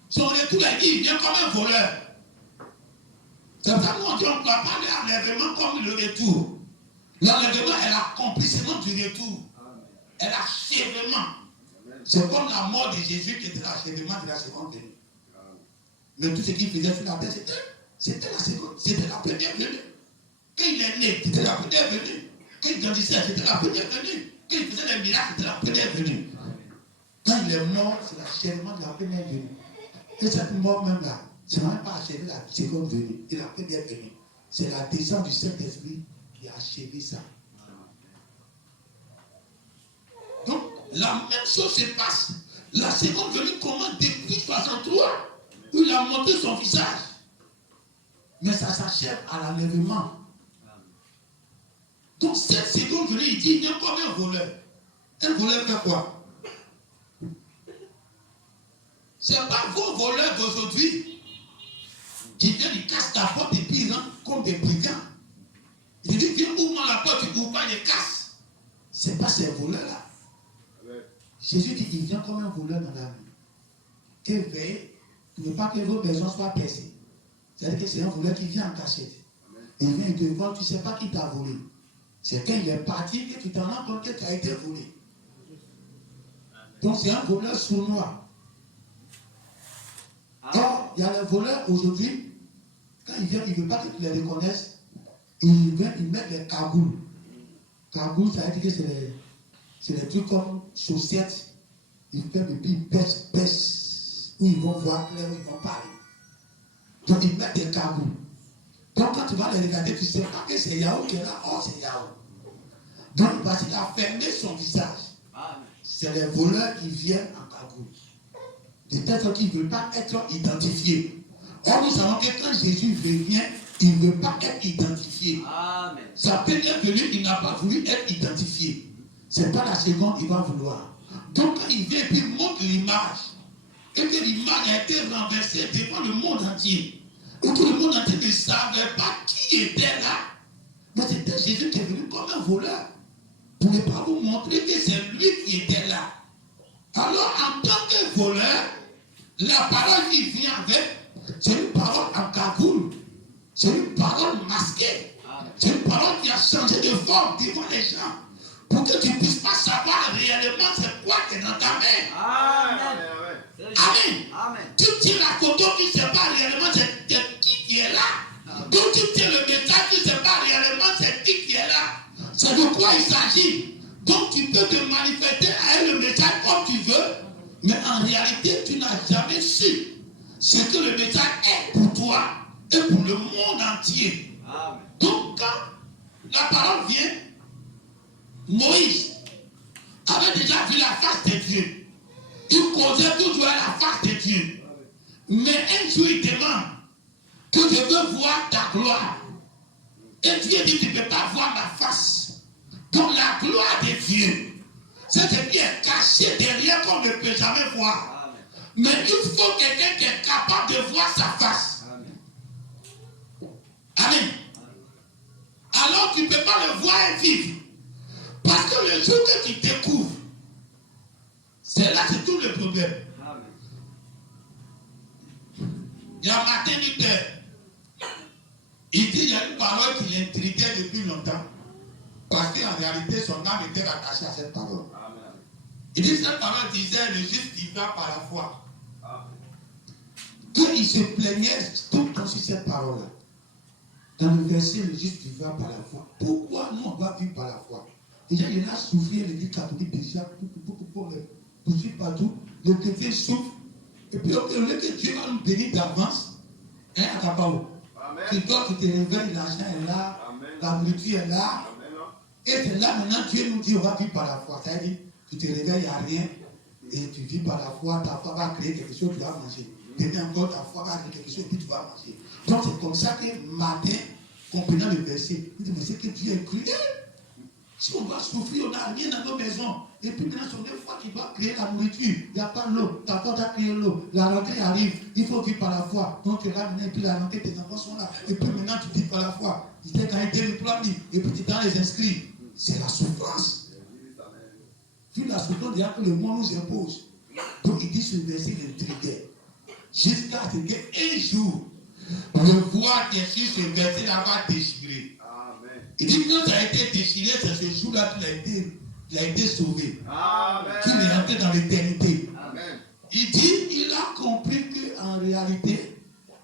Son retour est dit, il vient comme un voleur. C'est pour ça qu'on dit, on ne doit pas l'enlèvement comme le retour. L'enlèvement est l'accomplissement du retour. Est l'achèvement. C'est comme la mort de Jésus qui était l'achèvement de la seconde venue. Mais tout ce qu'il faisait sur la terre, c'était la seconde, c'était la première venue. Quand il est né, c'était la première venue. Quand il grandissait, c'était la première venue. Quand il faisait les miracles, c'était la première venue. Quand il est mort, c'est l'achèvement de la première venue. Et cette mort même là, ça n'a même pas achevé la seconde venue et la première venue. C'est la descente du Saint-Esprit qui a achevé ça. Donc, la même chose se passe. La seconde venue commence depuis 63. où il a montré son visage. Mais ça s'achève à l'enlèvement. Donc, cette seconde journée, il dit, il vient comme un voleur. Un voleur fait quoi? Ce n'est pas vos voleurs d'aujourd'hui qui viennent, ils cassent ta porte et puis ils rentrent comme des brigands. Il dit, viens, ouvre-moi la porte, tu ouvres pas, ils cassent. Ce n'est pas ces voleurs-là. Jésus dit, il vient comme un voleur dans la rue. Que veillez, pour ne pas que vos maisons soient percées. C'est-à-dire que c'est un voleur qui vient en cachette. Et il vient, il te vole, tu ne sais pas qui t'a volé. C'est quand il est parti que tu t'en rends compte que tu as été volé. Donc c'est un voleur sournois. Or, il y a les voleurs aujourd'hui, quand ils viennent, il ne veut pas que tu les reconnaisses. Ils viennent, ils mettent les cagoules. Cagoules, ça veut dire que c'est des trucs comme chaussettes. Ils font et puis ils pèsent, où ils vont voir clair, où ils vont parler. Donc ils mettent des cagoules. Donc quand tu vas les regarder, tu ne sais pas que c'est Yahoo qui est là. Oh, c'est Yahoo. Donc parce qu'il a fermé son visage. C'est les voleurs qui viennent en cagoule. De telle sorte qu'ils ne veulent pas être identifiés. Or, nous savons que quand Jésus vient, il ne veut pas être identifié. Amen. Sa première venue, il n'a pas voulu être identifié. Ce n'est pas la seconde qu'il va vouloir. Donc, quand il vient et puis il montre l'image, et que l'image a été renversée devant le monde entier, et que le monde entier ne savait pas qui était là, mais c'était Jésus qui est venu comme un voleur, pour ne pas vous montrer que c'est lui qui était là. Alors, en tant que voleur, la parole qui vient avec, c'est une parole en cagoule. C'est une parole masquée. C'est une parole qui a changé de forme devant les gens. Pour que tu ne puisses pas savoir réellement c'est quoi qui est dans ta main. Amen. Amen. Amen. Tu tiens la photo qui ne sait pas réellement c'est qui est là. Donc tu tiens le message qui ne sait pas réellement c'est qui est là. C'est de quoi il s'agit. Donc tu peux te manifester à le message comme tu veux. Mais en réalité, tu n'as jamais su ce que le message est pour toi et pour le monde entier. Amen. Donc, quand la parole vient, Moïse avait déjà vu la face de Dieu. Il causait toujours à la face de Dieu. Mais un jour, il demande que je veux voir ta gloire. Et Dieu dit, tu ne peux pas voir ma face. Donc, la gloire de Dieu, c'est ce qui est caché derrière qu'on ne peut jamais voir. Amen. Mais il faut quelqu'un qui est capable de voir sa face. Amen. Amen. Alors tu ne peux pas le voir et vivre. Parce que le jour que tu découvres, c'est là que c'est tout le problème. Amen. Il y a Martin Luther. Il dit qu'il y a une parole qui l'intriguait depuis longtemps. Parce qu'en réalité, son âme était attachée à cette parole. Amen. Il dit que cette parole disait le juste vivra par la foi. Amen. Qu'il se plaignait tout le temps sur cette parole-là. Dans le verset, le juste vivra par la foi. Pourquoi nous on va vivre par la foi? Déjà, il a souffert l'église catholique déjà pour le poursuivre partout. Le chrétien souffre. Et puis, au lieu que Dieu va nous bénir d'avance, hein, à ta parole. Tu dois que tu te réveilles, l'argent est là, Amen. la nourriture est là. Amen. Et c'est là maintenant Dieu nous dit on va vivre par la foi. C'est-à-dire, tu te réveilles, il n'y a rien. Et tu vis par la foi, ta foi va créer quelque chose, tu vas manger. Demain encore, ta foi va créer quelque chose, et puis tu vas manger. Donc c'est comme ça que Martin, comprenant le verset, il dit, mais c'est que Dieu est cru. Si on va souffrir, on n'a rien dans nos maisons. Et puis maintenant, c'est une foi qui va créer la nourriture. Il n'y a pas l'eau. Ta foi a créé l'eau. La rentrée arrive. Il faut vivre par la foi. Donc tu es là maintenant, et puis la rentrée, tes enfants sont là. Et puis maintenant, tu vis par la foi. Il t'a gagné tes diplômes, et puis tu t'en les inscrits. C'est la souffrance. Vu la souffrance déjà que le monde nous impose. Donc il dit ce verset l'intriguait. Jusqu'à ce qu'un jour, le voile qui est sur ce verset là va déchirer. Amen. Il dit que quand ça a été déchiré, c'est ce jour-là qu'il a été sauvé. Amen. Qu'il est entré dans l'éternité. Amen. Il dit, il a compris qu'en réalité,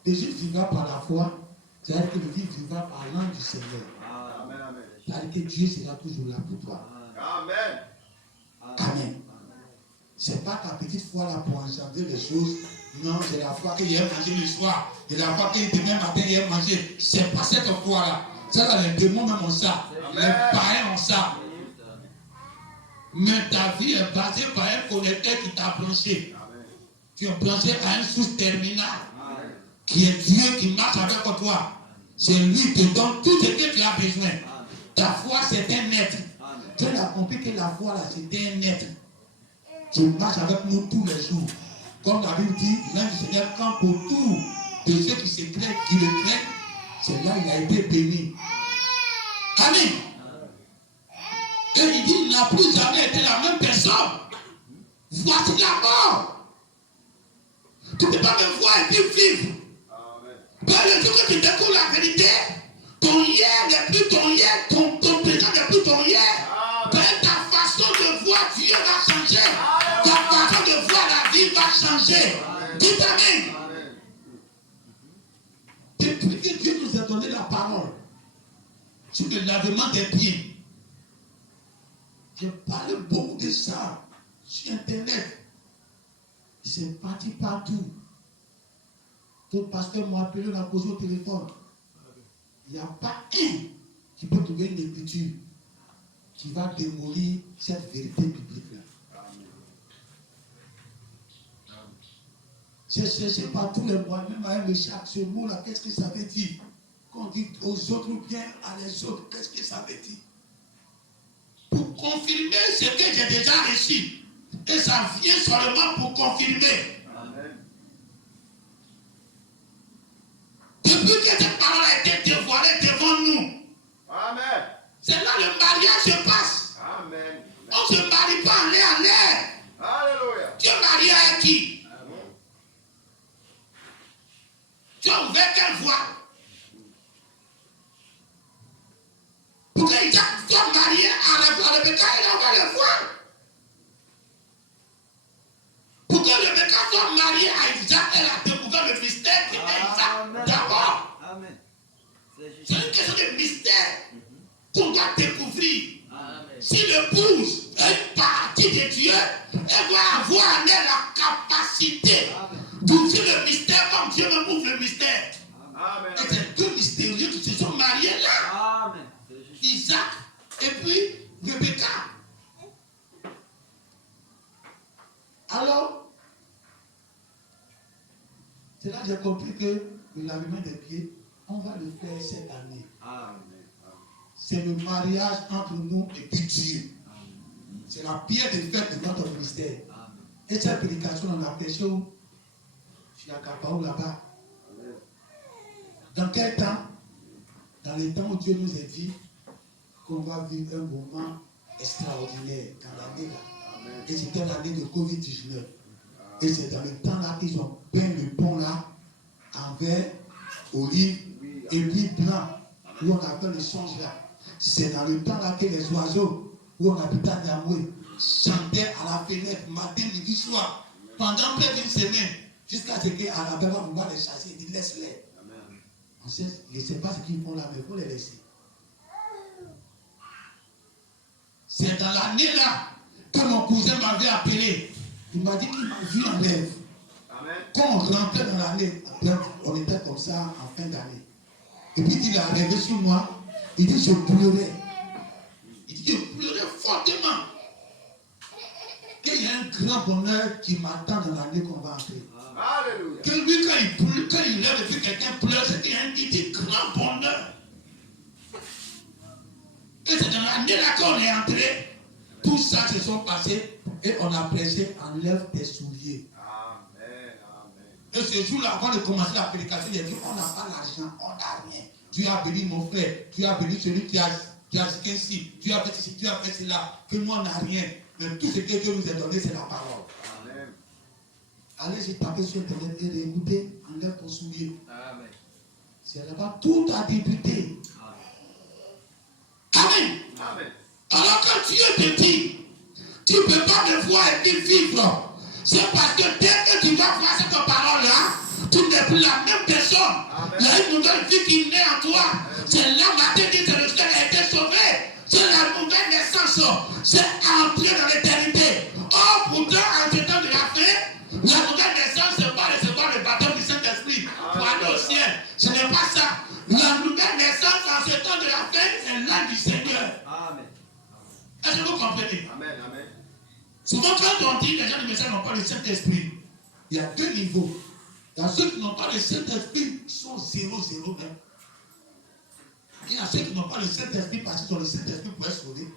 le juste vivra par la foi, c'est-à-dire que le juste vivra par l'ange du Seigneur. Amen. Amen. C'est-à-dire que Dieu sera toujours là pour toi. Amen. Amen. Ce n'est pas ta petite foi là pour engendrer les choses. Non, c'est la foi qu'il a mangé le soir. C'est la foi qu'il demain matin il a mangé. Ce n'est pas cette foi là. Ça, là, les démons même ont ça. Les païens ont ça. Mais ta vie est basée par un connecteur qui t'a branché. Amen. Tu es branché à une source terminale. qui est Dieu qui marche avec toi. C'est lui qui te donne tout ce que tu as besoin. Ta foi, c'est un être. Dieu a compris que la foi, là, c'était un être qui marche avec nous tous les jours. Comme la Bible dit, l'ange du Seigneur campe autour de ceux qui se craignent, qui le craignent. C'est là qu'il a été béni. Amen. Et il dit, il n'a plus jamais été la même personne. Voici la mort. Tu ne peux pas me voir et puis vivre. Par le jour que tu découvres la vérité, ton hier n'est plus ton hier, ton présent n'est plus ton hier. Ta façon de voir Dieu va changer. Ta façon de voir la vie va changer. Dites Amen. Depuis que Dieu nous a donné la parole sur le lavement des pieds, je parle beaucoup de ça sur Internet. C'est parti partout. Tout pasteur m'a appelé, on a posé au téléphone. Il n'y a pas un qui peut trouver une écriture qui va démolir cette vérité biblique-là. J'ai cherché par tous les mois, même à chaque ce mot-là, qu'est-ce que ça veut dire? Quand on dit aux autres ou bien à les autres, qu'est-ce que ça veut dire? Pour confirmer ce que j'ai déjà reçu. Et ça vient seulement pour confirmer. Amen. Depuis que cette parole a été dévoilée devant nous, Amen. c'est là que le mariage se passe. Amen. On ne se marie pas en l'air en l'air. Alléluia. Tu es marié avec qui? Tu as ouvert quelle voie? Pour que Isaac soit marié à Rebecca, il a ouvert le voie. Pour que Rebecca soit mariée à Isaac, elle a découvert le mystère qui est Isaac d'abord. Amen. C'est une question de mystère qu'on doit découvrir. Amen. Si l'épouse est une partie de Dieu, elle doit avoir en elle la capacité d'ouvrir le mystère comme Dieu me ouvre le mystère. Amen. Et c'est deux mystérieux qui se sont mariés là. Amen. Isaac et puis Rebecca. Alors, c'est là que j'ai compris que le lavement des pieds, on va le faire cette année. Amen. C'est le mariage entre nous et puis Dieu. C'est la pierre de fête de notre ministère. Et cette prédication, on a prêché où? Chez Akapaou là-bas. Dans quel temps? Dans les temps où Dieu nous a dit qu'on va vivre un moment extraordinaire dans l'année là. Et c'était l'année de Covid-19. Et c'est dans le temps là qu'ils ont peint le pont là en vert, olive et puis blanc, où on appelle le songe là. C'est dans le temps là que les oiseaux, où on habitait à Niamoué, chantaient à la fenêtre, matin, midi, soir, pendant près d'une semaine, jusqu'à ce qu'à la belle on va les chasser. Il dit laisse-les. Je ne sais pas ce qu'ils font là, mais il faut les laisser. C'est dans l'année là que mon cousin m'avait appelé. Il m'a dit qu'il m'a vu en rêve. Quand on rentrait dans l'année, on était comme ça en fin d'année. Et puis il a rêvé sur moi. Il dit je pleurais. Il dit je pleurais fortement. Qu'il y a un grand bonheur qui m'attend dans l'année qu'on va entrer. Alléluia. Que lui, quand il lève et puis quelqu'un pleure, c'est qu'il y a un dit grand bonheur. Et c'est dans l'année là qu'on est entré. Tout ça se sont passés et on a prêché enlève tes souliers. Amen. Amen. Et ce jour-là, avant de commencer la prédication, il a dit on n'a pas l'argent, on n'a rien. Tu as béni mon frère, tu as béni celui qui a dit ainsi, tu as fait ceci, tu as fait cela, que nous on n'a rien. Mais tout ce que Dieu nous a donné, c'est la parole. Amen. Allez, j'ai tapé sur Internet et réécouter, enlève ton soulier. Amen. C'est là-bas, tout a débuté. Amen. Amen. Alors quand Dieu te dit, tu ne peux pas me voir et puis vivre, c'est parce que dès que tu vas voir cette parole-là, tu n'es plus la même personne. Amen. Il y a une nouvelle vie qui naît en toi. C'est là où tu dit que le ciel a été sauvé. C'est la nouvelle naissance. C'est entrer dans l'éternité. Oh, pourtant, en ce temps de la fin, la nouvelle naissance, c'est pas recevoir le baptême du Saint-Esprit pour aller au ciel. Ce n'est pas ça. La nouvelle naissance, en ce temps de la fin, c'est l'âme du Seigneur. Amen. Est-ce que vous comprenez? Amen. Amen. Souvent, quand on dit les gens du message n'ont pas le Saint-Esprit, il y a deux niveaux. Il y a ceux qui n'ont pas le Saint-Esprit, qui sont 0, même. Il y a ceux qui n'ont pas le Saint-Esprit parce qu'ils ont le Saint-Esprit pour être sauvés.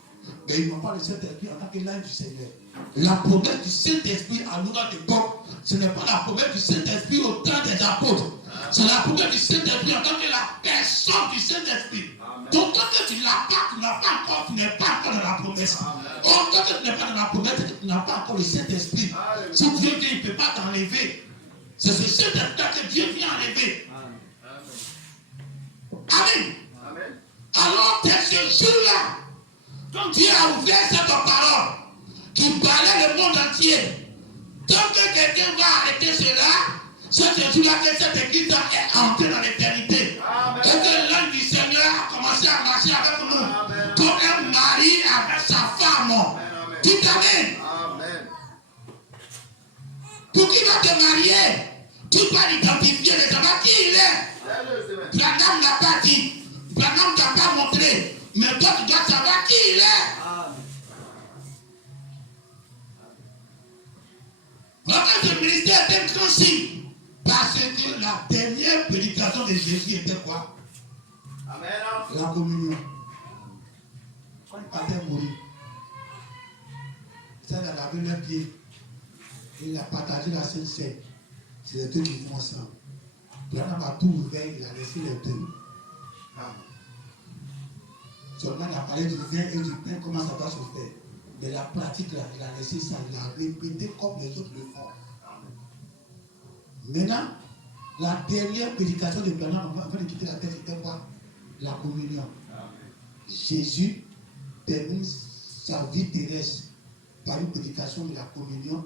Mais ils n'ont pas le Saint-Esprit en tant que l'âme du Seigneur. La promesse du Saint-Esprit à nous dans l'époque, ce n'est pas la promesse du Saint-Esprit au temps des apôtres. C'est la promesse du Saint-Esprit en tant que la personne du Saint-Esprit. Donc tant que tu n'as pas, tu n'es pas encore dans la promesse. Or, tant que tu n'es pas dans la promesse, tu n'as pas encore le Saint-Esprit. Si Dieu vient, il ne peut pas t'enlever. C'est ce Saint-Esprit que Dieu vient enlever. Amen. Alors, c'est ce jour-là, quand Dieu a ouvert cette parole, qui parlait le monde entier, tant que quelqu'un va arrêter cela, c'est ce jour-là que cette église est entrée dans l'éternité. Et que l'âme du Seigneur a commencé à marcher avec nous, comme un mari avec sa femme. Dites Amen. Pour qui va te marier, tu vas identifier les gens. Qui il est? Branham n'a pas dit. Branham t'a pas montré. Mais toi, tu dois savoir qui il est. Quand ce ministère était un grand signe. Parce que la dernière prédication de Jésus était quoi? Amen. La communion. Quand il partait mourir, ça il a lavé leurs pieds. Il a partagé la Sainte Seine. C'est les deux qui vont ensemble. Branham a tout ouvert, il a laissé les deux. Seulement il a parlé du vin et du pain, comment ça doit se faire. Mais la pratique, là, il a laissé ça, il a répété comme les autres le font. Maintenant, la dernière prédication de Branham avant de quitter la terre, c'était quoi? La communion. Jésus termine sa vie terrestre par une prédication de la communion.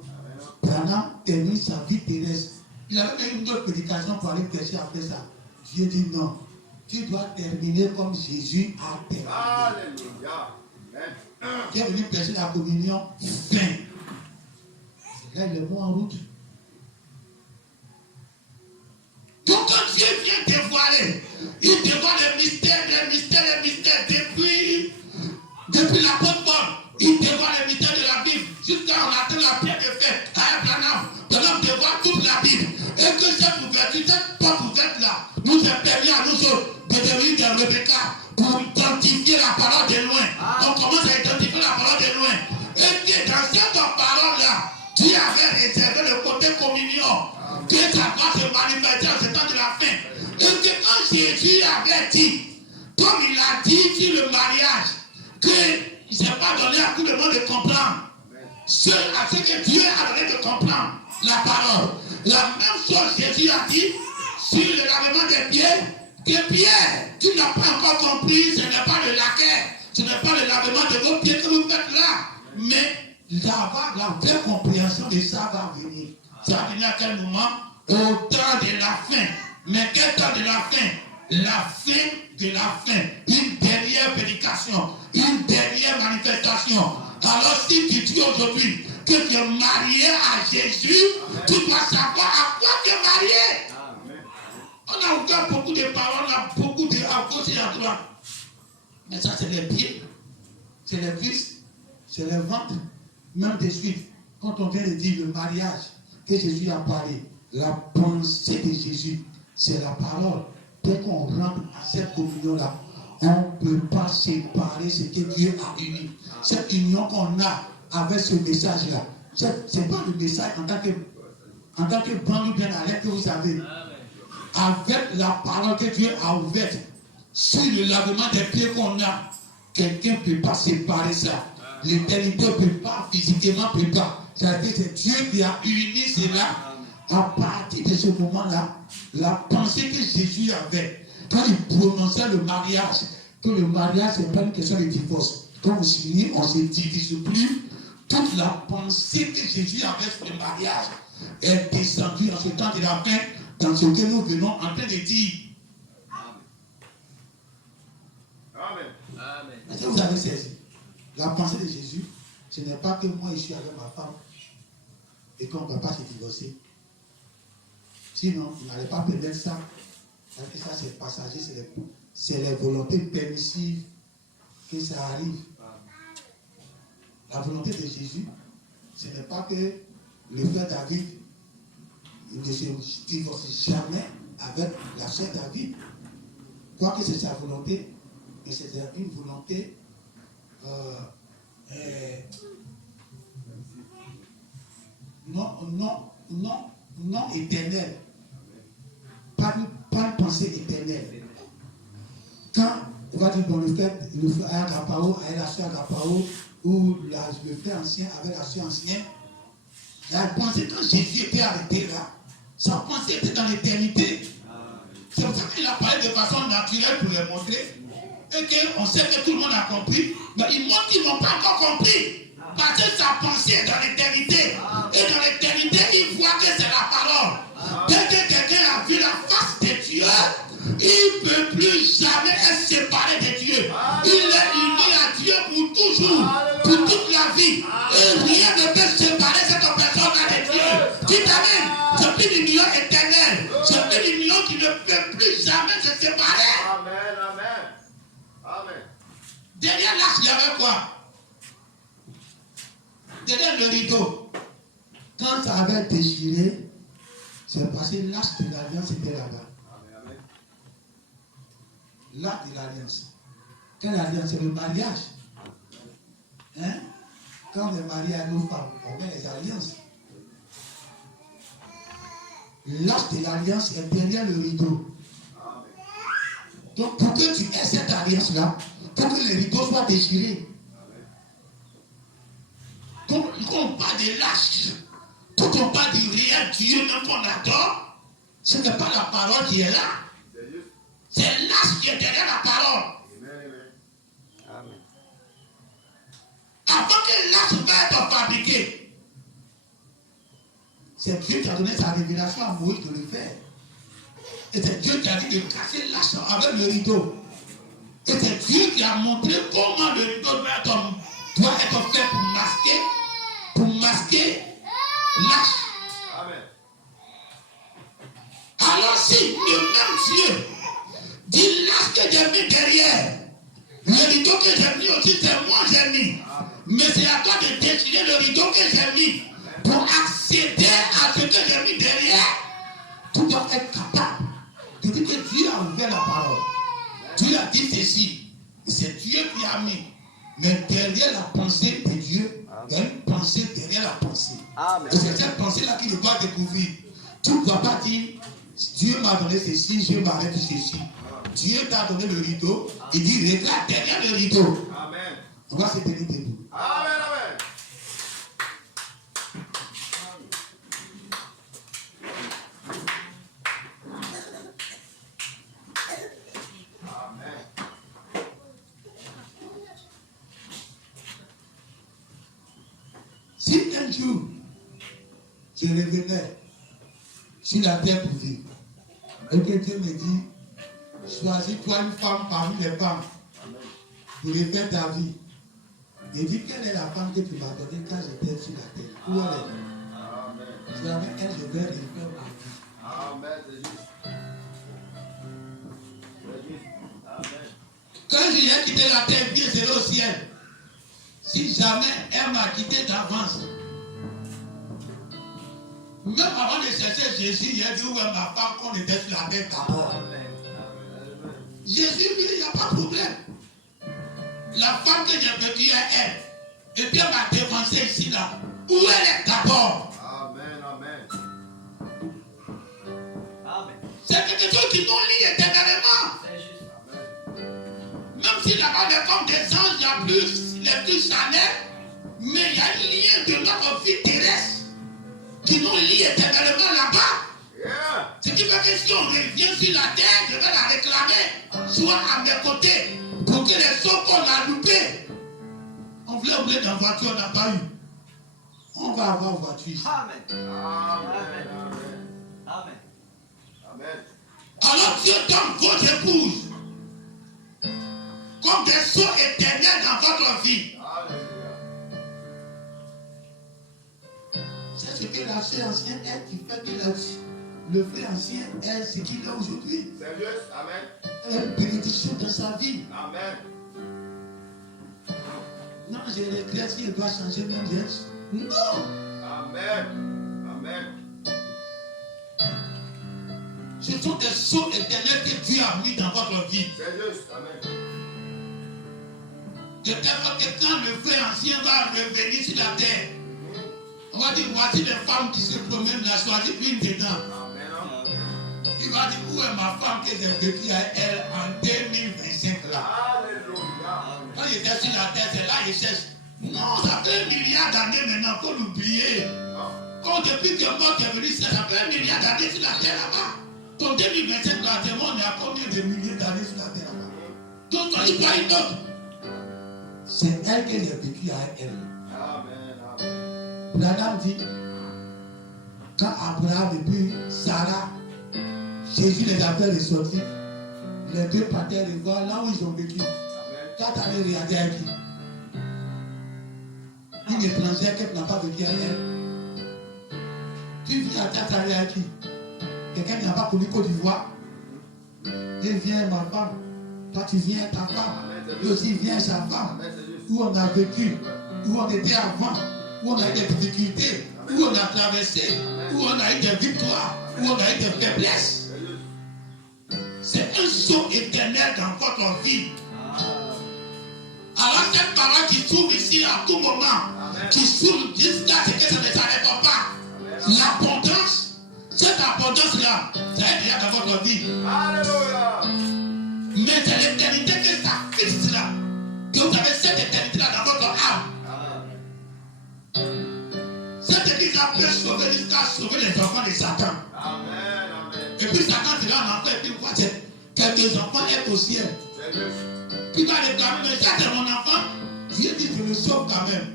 Branham termine sa vie terrestre. Il avait une autre prédication pour aller prêcher après ça. Dieu dit non. Tu dois terminer comme Jésus a terminé. Alléluia. Tu es venu prêcher la communion fin. Là, il est bon en route. Donc, quand Dieu vient dévoiler, il dévoile les mystères depuis l'apôtre Paul. Il dévoile les mystères de la Bible jusqu'à on atteint la pierre de fête à Abraham. Branham dévoile toute la Bible. Et que cette ouverture, cette porte ouverte là, nous a permis à nous autres de devenir des Rebecca pour identifier la parole de loin. On commence à identifier la parole de loin. Et que dans cette parole là, Dieu avait réservé le côté communion. Que ça va se manifester en ce temps de la fin. Et que quand Jésus avait dit, comme il a dit sur le mariage, qu'il ne s'est pas donné à tout le monde de comprendre. À ceux que Dieu a donné de comprendre la parole. La même chose Jésus a dit sur le lavement des pieds, que Pierre, tu n'as pas encore compris, ce n'est pas le laquais, ce n'est pas le lavement de vos pieds que vous faites là. Mais la vraie compréhension de ça va venir. Ça va venir à quel moment? Au temps de la fin. Mais quel temps de la fin? La fin de la fin. Une dernière prédication. Une dernière manifestation. Alors si tu dis aujourd'hui que tu es marié à Jésus, tu dois savoir à quoi tu es marié. On a ouvert beaucoup de paroles, on a beaucoup de à gauche et à droite. Mais ça c'est les pieds, c'est les cuisses, c'est les ventres, même des suites. Quand on vient de dire le mariage que Jésus a parlé, la pensée de Jésus, c'est la parole. Dès qu'on rentre à cette communion-là, on ne peut pas séparer ce que Dieu a uni. Cette union qu'on a avec ce message-là, ce n'est pas le message en tant que bande ou bien à l'air que vous avez. Avec la parole que Dieu a ouverte, sur le lavement des pieds qu'on a, quelqu'un ne peut pas séparer ça. L'éternité ne peut pas, physiquement ne peut pas. C'est-à-dire que c'est Dieu qui a uni cela. À partir de ce moment-là, la pensée que Jésus avait, quand il prononçait le mariage, que le mariage, ce n'est pas une question de divorce. Quand vous signez, on ne se divise plus. Toute la pensée que Jésus avait sur le mariage est descendue en ce temps de la fin, dans ce que nous venons en train de dire. Amen. Amen. Est-ce que vous avez saisi? La pensée de Jésus, ce n'est pas que moi je suis avec ma femme et qu'on ne va pas se divorcer. Sinon, il n'allait pas permettre ça. Parce que ça, c'est passager, c'est les volontés permissives que ça arrive. La volonté de Jésus, ce n'est pas que le frère David, il ne se divorce jamais avec la sœur David. Quoique c'est sa volonté, mais c'est une volonté non éternelle. Pas une pensée éternelle. Quand on va dire, bon, le frère Agapao avec la soeur Agapao, ou le frère ancien avec la soeur ancienne, la pensée, quand Jésus était arrêté là, sa pensée était dans l'éternité. C'est pour ça qu'il a parlé de façon naturelle pour les montrer. Et qu'on sait que tout le monde a compris, mais il montre qu'ils n'ont pas encore compris. Parce que sa pensée est dans l'éternité. Et dans l'éternité, il voit que c'est la parole. Dès que quelqu'un a vu la face de Dieu, il ne peut plus jamais être séparé de Dieu. Il est uni à Dieu pour toujours, pour toute la vie. Et rien ne peut séparer cette personne-là de Dieu. Dites amen. C'est une union éternelle. C'est une union qui ne peut plus jamais se séparer. Amen, amen. Amen. Derrière l'arche, il y avait quoi? Derrière le rideau. Quand ça avait déchiré, c'est parce que l'arche de l'alliance était là-bas. L'arche de l'alliance. Quelle alliance? C'est le mariage. Hein? Quand on est marié à nos femmes, on met les alliances. L'arche de l'alliance est derrière le rideau. Donc pour que tu aies cette alliance-là, pour que le rideau soit déchiré. Donc quand on parle de l'arche, quand on parle du réel Dieu même qu'on adore, ce n'est pas la parole qui est là. C'est l'arche qui est derrière la parole. Amen. Avant que l'arche va être fabriquée, c'est Dieu qui a donné sa révélation à Moïse de le faire. Et c'est Dieu qui a dit de casser l'arche avec le rideau. Et c'est Dieu qui a montré comment le rideau doit être fait pour masquer l'arche. Amen. Alors si le même Dieu dit l'arche que j'ai mis derrière, le rideau que j'ai mis aussi, c'est moi j'ai mis. Mais c'est à toi de déchirer le rideau que j'ai mis pour accéder à ce que j'ai mis derrière. Tu dois être capable de dire que Dieu a ouvert la parole. Dieu a dit ceci. C'est Dieu qui a mis. Mais derrière la pensée de Dieu, il y a une pensée derrière la pensée. Amen. Et c'est cette pensée-là qu'il doit découvrir. Tu ne dois pas dire, Dieu m'a donné ceci, Dieu m'a dit ceci. Dieu t'a donné le rideau. Il dit, regarde derrière le rideau. Amen. On va se tenir debout. Amen, amen. Si un jour, je revenais sur la terre pour vivre, et que Dieu me dit, choisis-toi une femme parmi les femmes pour refaire ta vie. Il dit, quelle est la femme que tu m'as donnée quand j'étais sur la terre? Où elle est? Amen. Tu avais elle, je vais refaire ma vie. Amen, c'est juste. C'est juste. Amen. Quand j'ai quitté la terre, Dieu serait au ciel. Si jamais elle m'a quitté d'avance, même avant de chercher Jésus, il a dit où est ma femme qu'on était sur la terre d'abord. Jésus lui dit, il n'y a pas de problème. La femme que j'ai vécue est elle. Et puis elle m'a dévancé ici là. Où elle est d'abord? Amen, amen. Amen. C'est quelque chose qui nous lie éternellement. C'est juste. Amen. Même si là-bas est comme des anges, il y a plus, les plus charnels, mais il y a un lien de notre vie terrestre qui nous lie éternellement là-bas. Yeah. Ce qui fait que si on revient sur la terre, je vais la réclamer, soit à mes côtés, pour que les autres qu'on a loupés. On voulait oublier dans la voiture, on n'a pas eu. On va avoir voiture. Amen. Amen. Amen. Amen. Alors Dieu donne votre épouse comme des sceaux éternels dans votre vie. Alléluia. C'est ce que la sœur ancienne est qui fait que le frère ancien est ce qu'il est aujourd'hui. C'est juste. Amen. Elle est une bénédiction dans sa vie. Amen. Non, je regrette si elle doit changer même bien. Non! Amen. Amen. Ce sont des sceaux éternels que Dieu a mis dans votre vie. C'est juste. Amen. De telle sorte que quand le frère ancien va revenir sur la terre, on va dire, voici les femmes qui se promènent là, choisis une dedans. Amen. Il va dire, où est ma femme que j'ai vécue à elle en 2025 là? Alléluia. Quand il était sur la terre, c'est là qu'il cherche. Non, ça fait 1 milliard d'années maintenant, il faut l'oublier. Quand depuis que mort est venu, ça fait 1 milliard d'années sur la terre là-bas. Ton 2025 là, on est à combien de milliers d'années sur la terre là-bas? Donc, il y a une autre. C'est elle que j'ai vécu à elle. Amen. Branham dit, quand Abraham et puis Sarah, Jésus les a fait ressortir, les deux partaient de voir là où ils ont vécu. Quand tu allais regarder avec qui? Une étrangère qui n'a pas vécu à elle. Tu viens à t'attraper avec qui? Quelqu'un qui n'a pas connu Côte d'Ivoire. Il vient ma femme. Toi tu viens ta femme. Lui aussi vient sa femme. Où on a vécu, où on était avant, où on a eu des difficultés, où on a traversé, où on a eu des victoires, où on a eu des faiblesses. C'est un saut éternel dans votre vie. Alors cette parole qui s'ouvre ici à tout moment, qui s'ouvre jusqu'à ce que ça ne s'arrête pas. L'abondance, cette abondance-là, ça est déjà dans votre vie. Alléluia. Mais c'est l'éternité que ça fixe là. Que vous avez cette éternité-là dans votre âme. Cette église a pu sauver jusqu'à sauver les enfants de Satan. Amen. Et puis Satan sera un enfant et puis voit quelques enfants être au ciel. Puis il va réclamer, mais ça c'est mon enfant. Dieu dit, je le sauve quand même.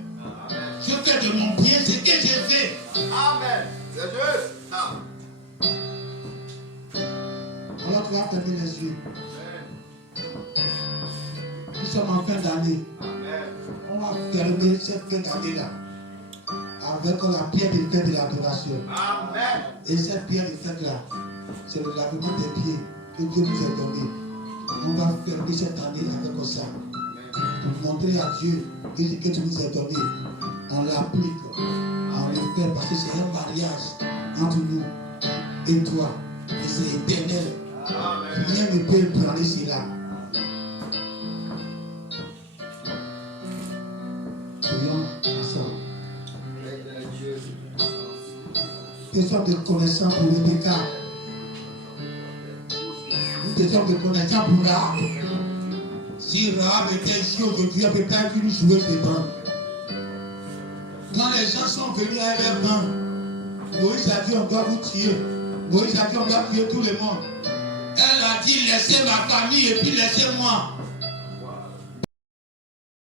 Je fais de mon bien ce que j'ai fait. Amen. C'est juste. Alors tu vas fermer les yeux. Nous sommes en fin d'année. On va fermer cette fin d'année-là avec la pierre de fête de l'adoration. Amen. Et cette pierre de fête-là, c'est le lavement des pieds que Dieu nous a donné. On va fermer cette année avec ça. Pour montrer à Dieu que ce que tu nous as donné, on l'applique, on le fait parce que c'est un mariage entre nous et toi. Et c'est éternel. Amen. Rien ne peut ébranler cela. Prions ensemble. Nous sommes de connaissance pour Rebecca. Nous sommes de connaissance pour Rahab. Si Rahab était ici aujourd'hui, elle ne peut pas venir jouer dedans. Quand les gens sont venus à leur banc, Moïse a dit on doit vous tuer. Moïse a dit on doit tuer tout le monde. Elle a dit laissez ma famille et puis laissez-moi.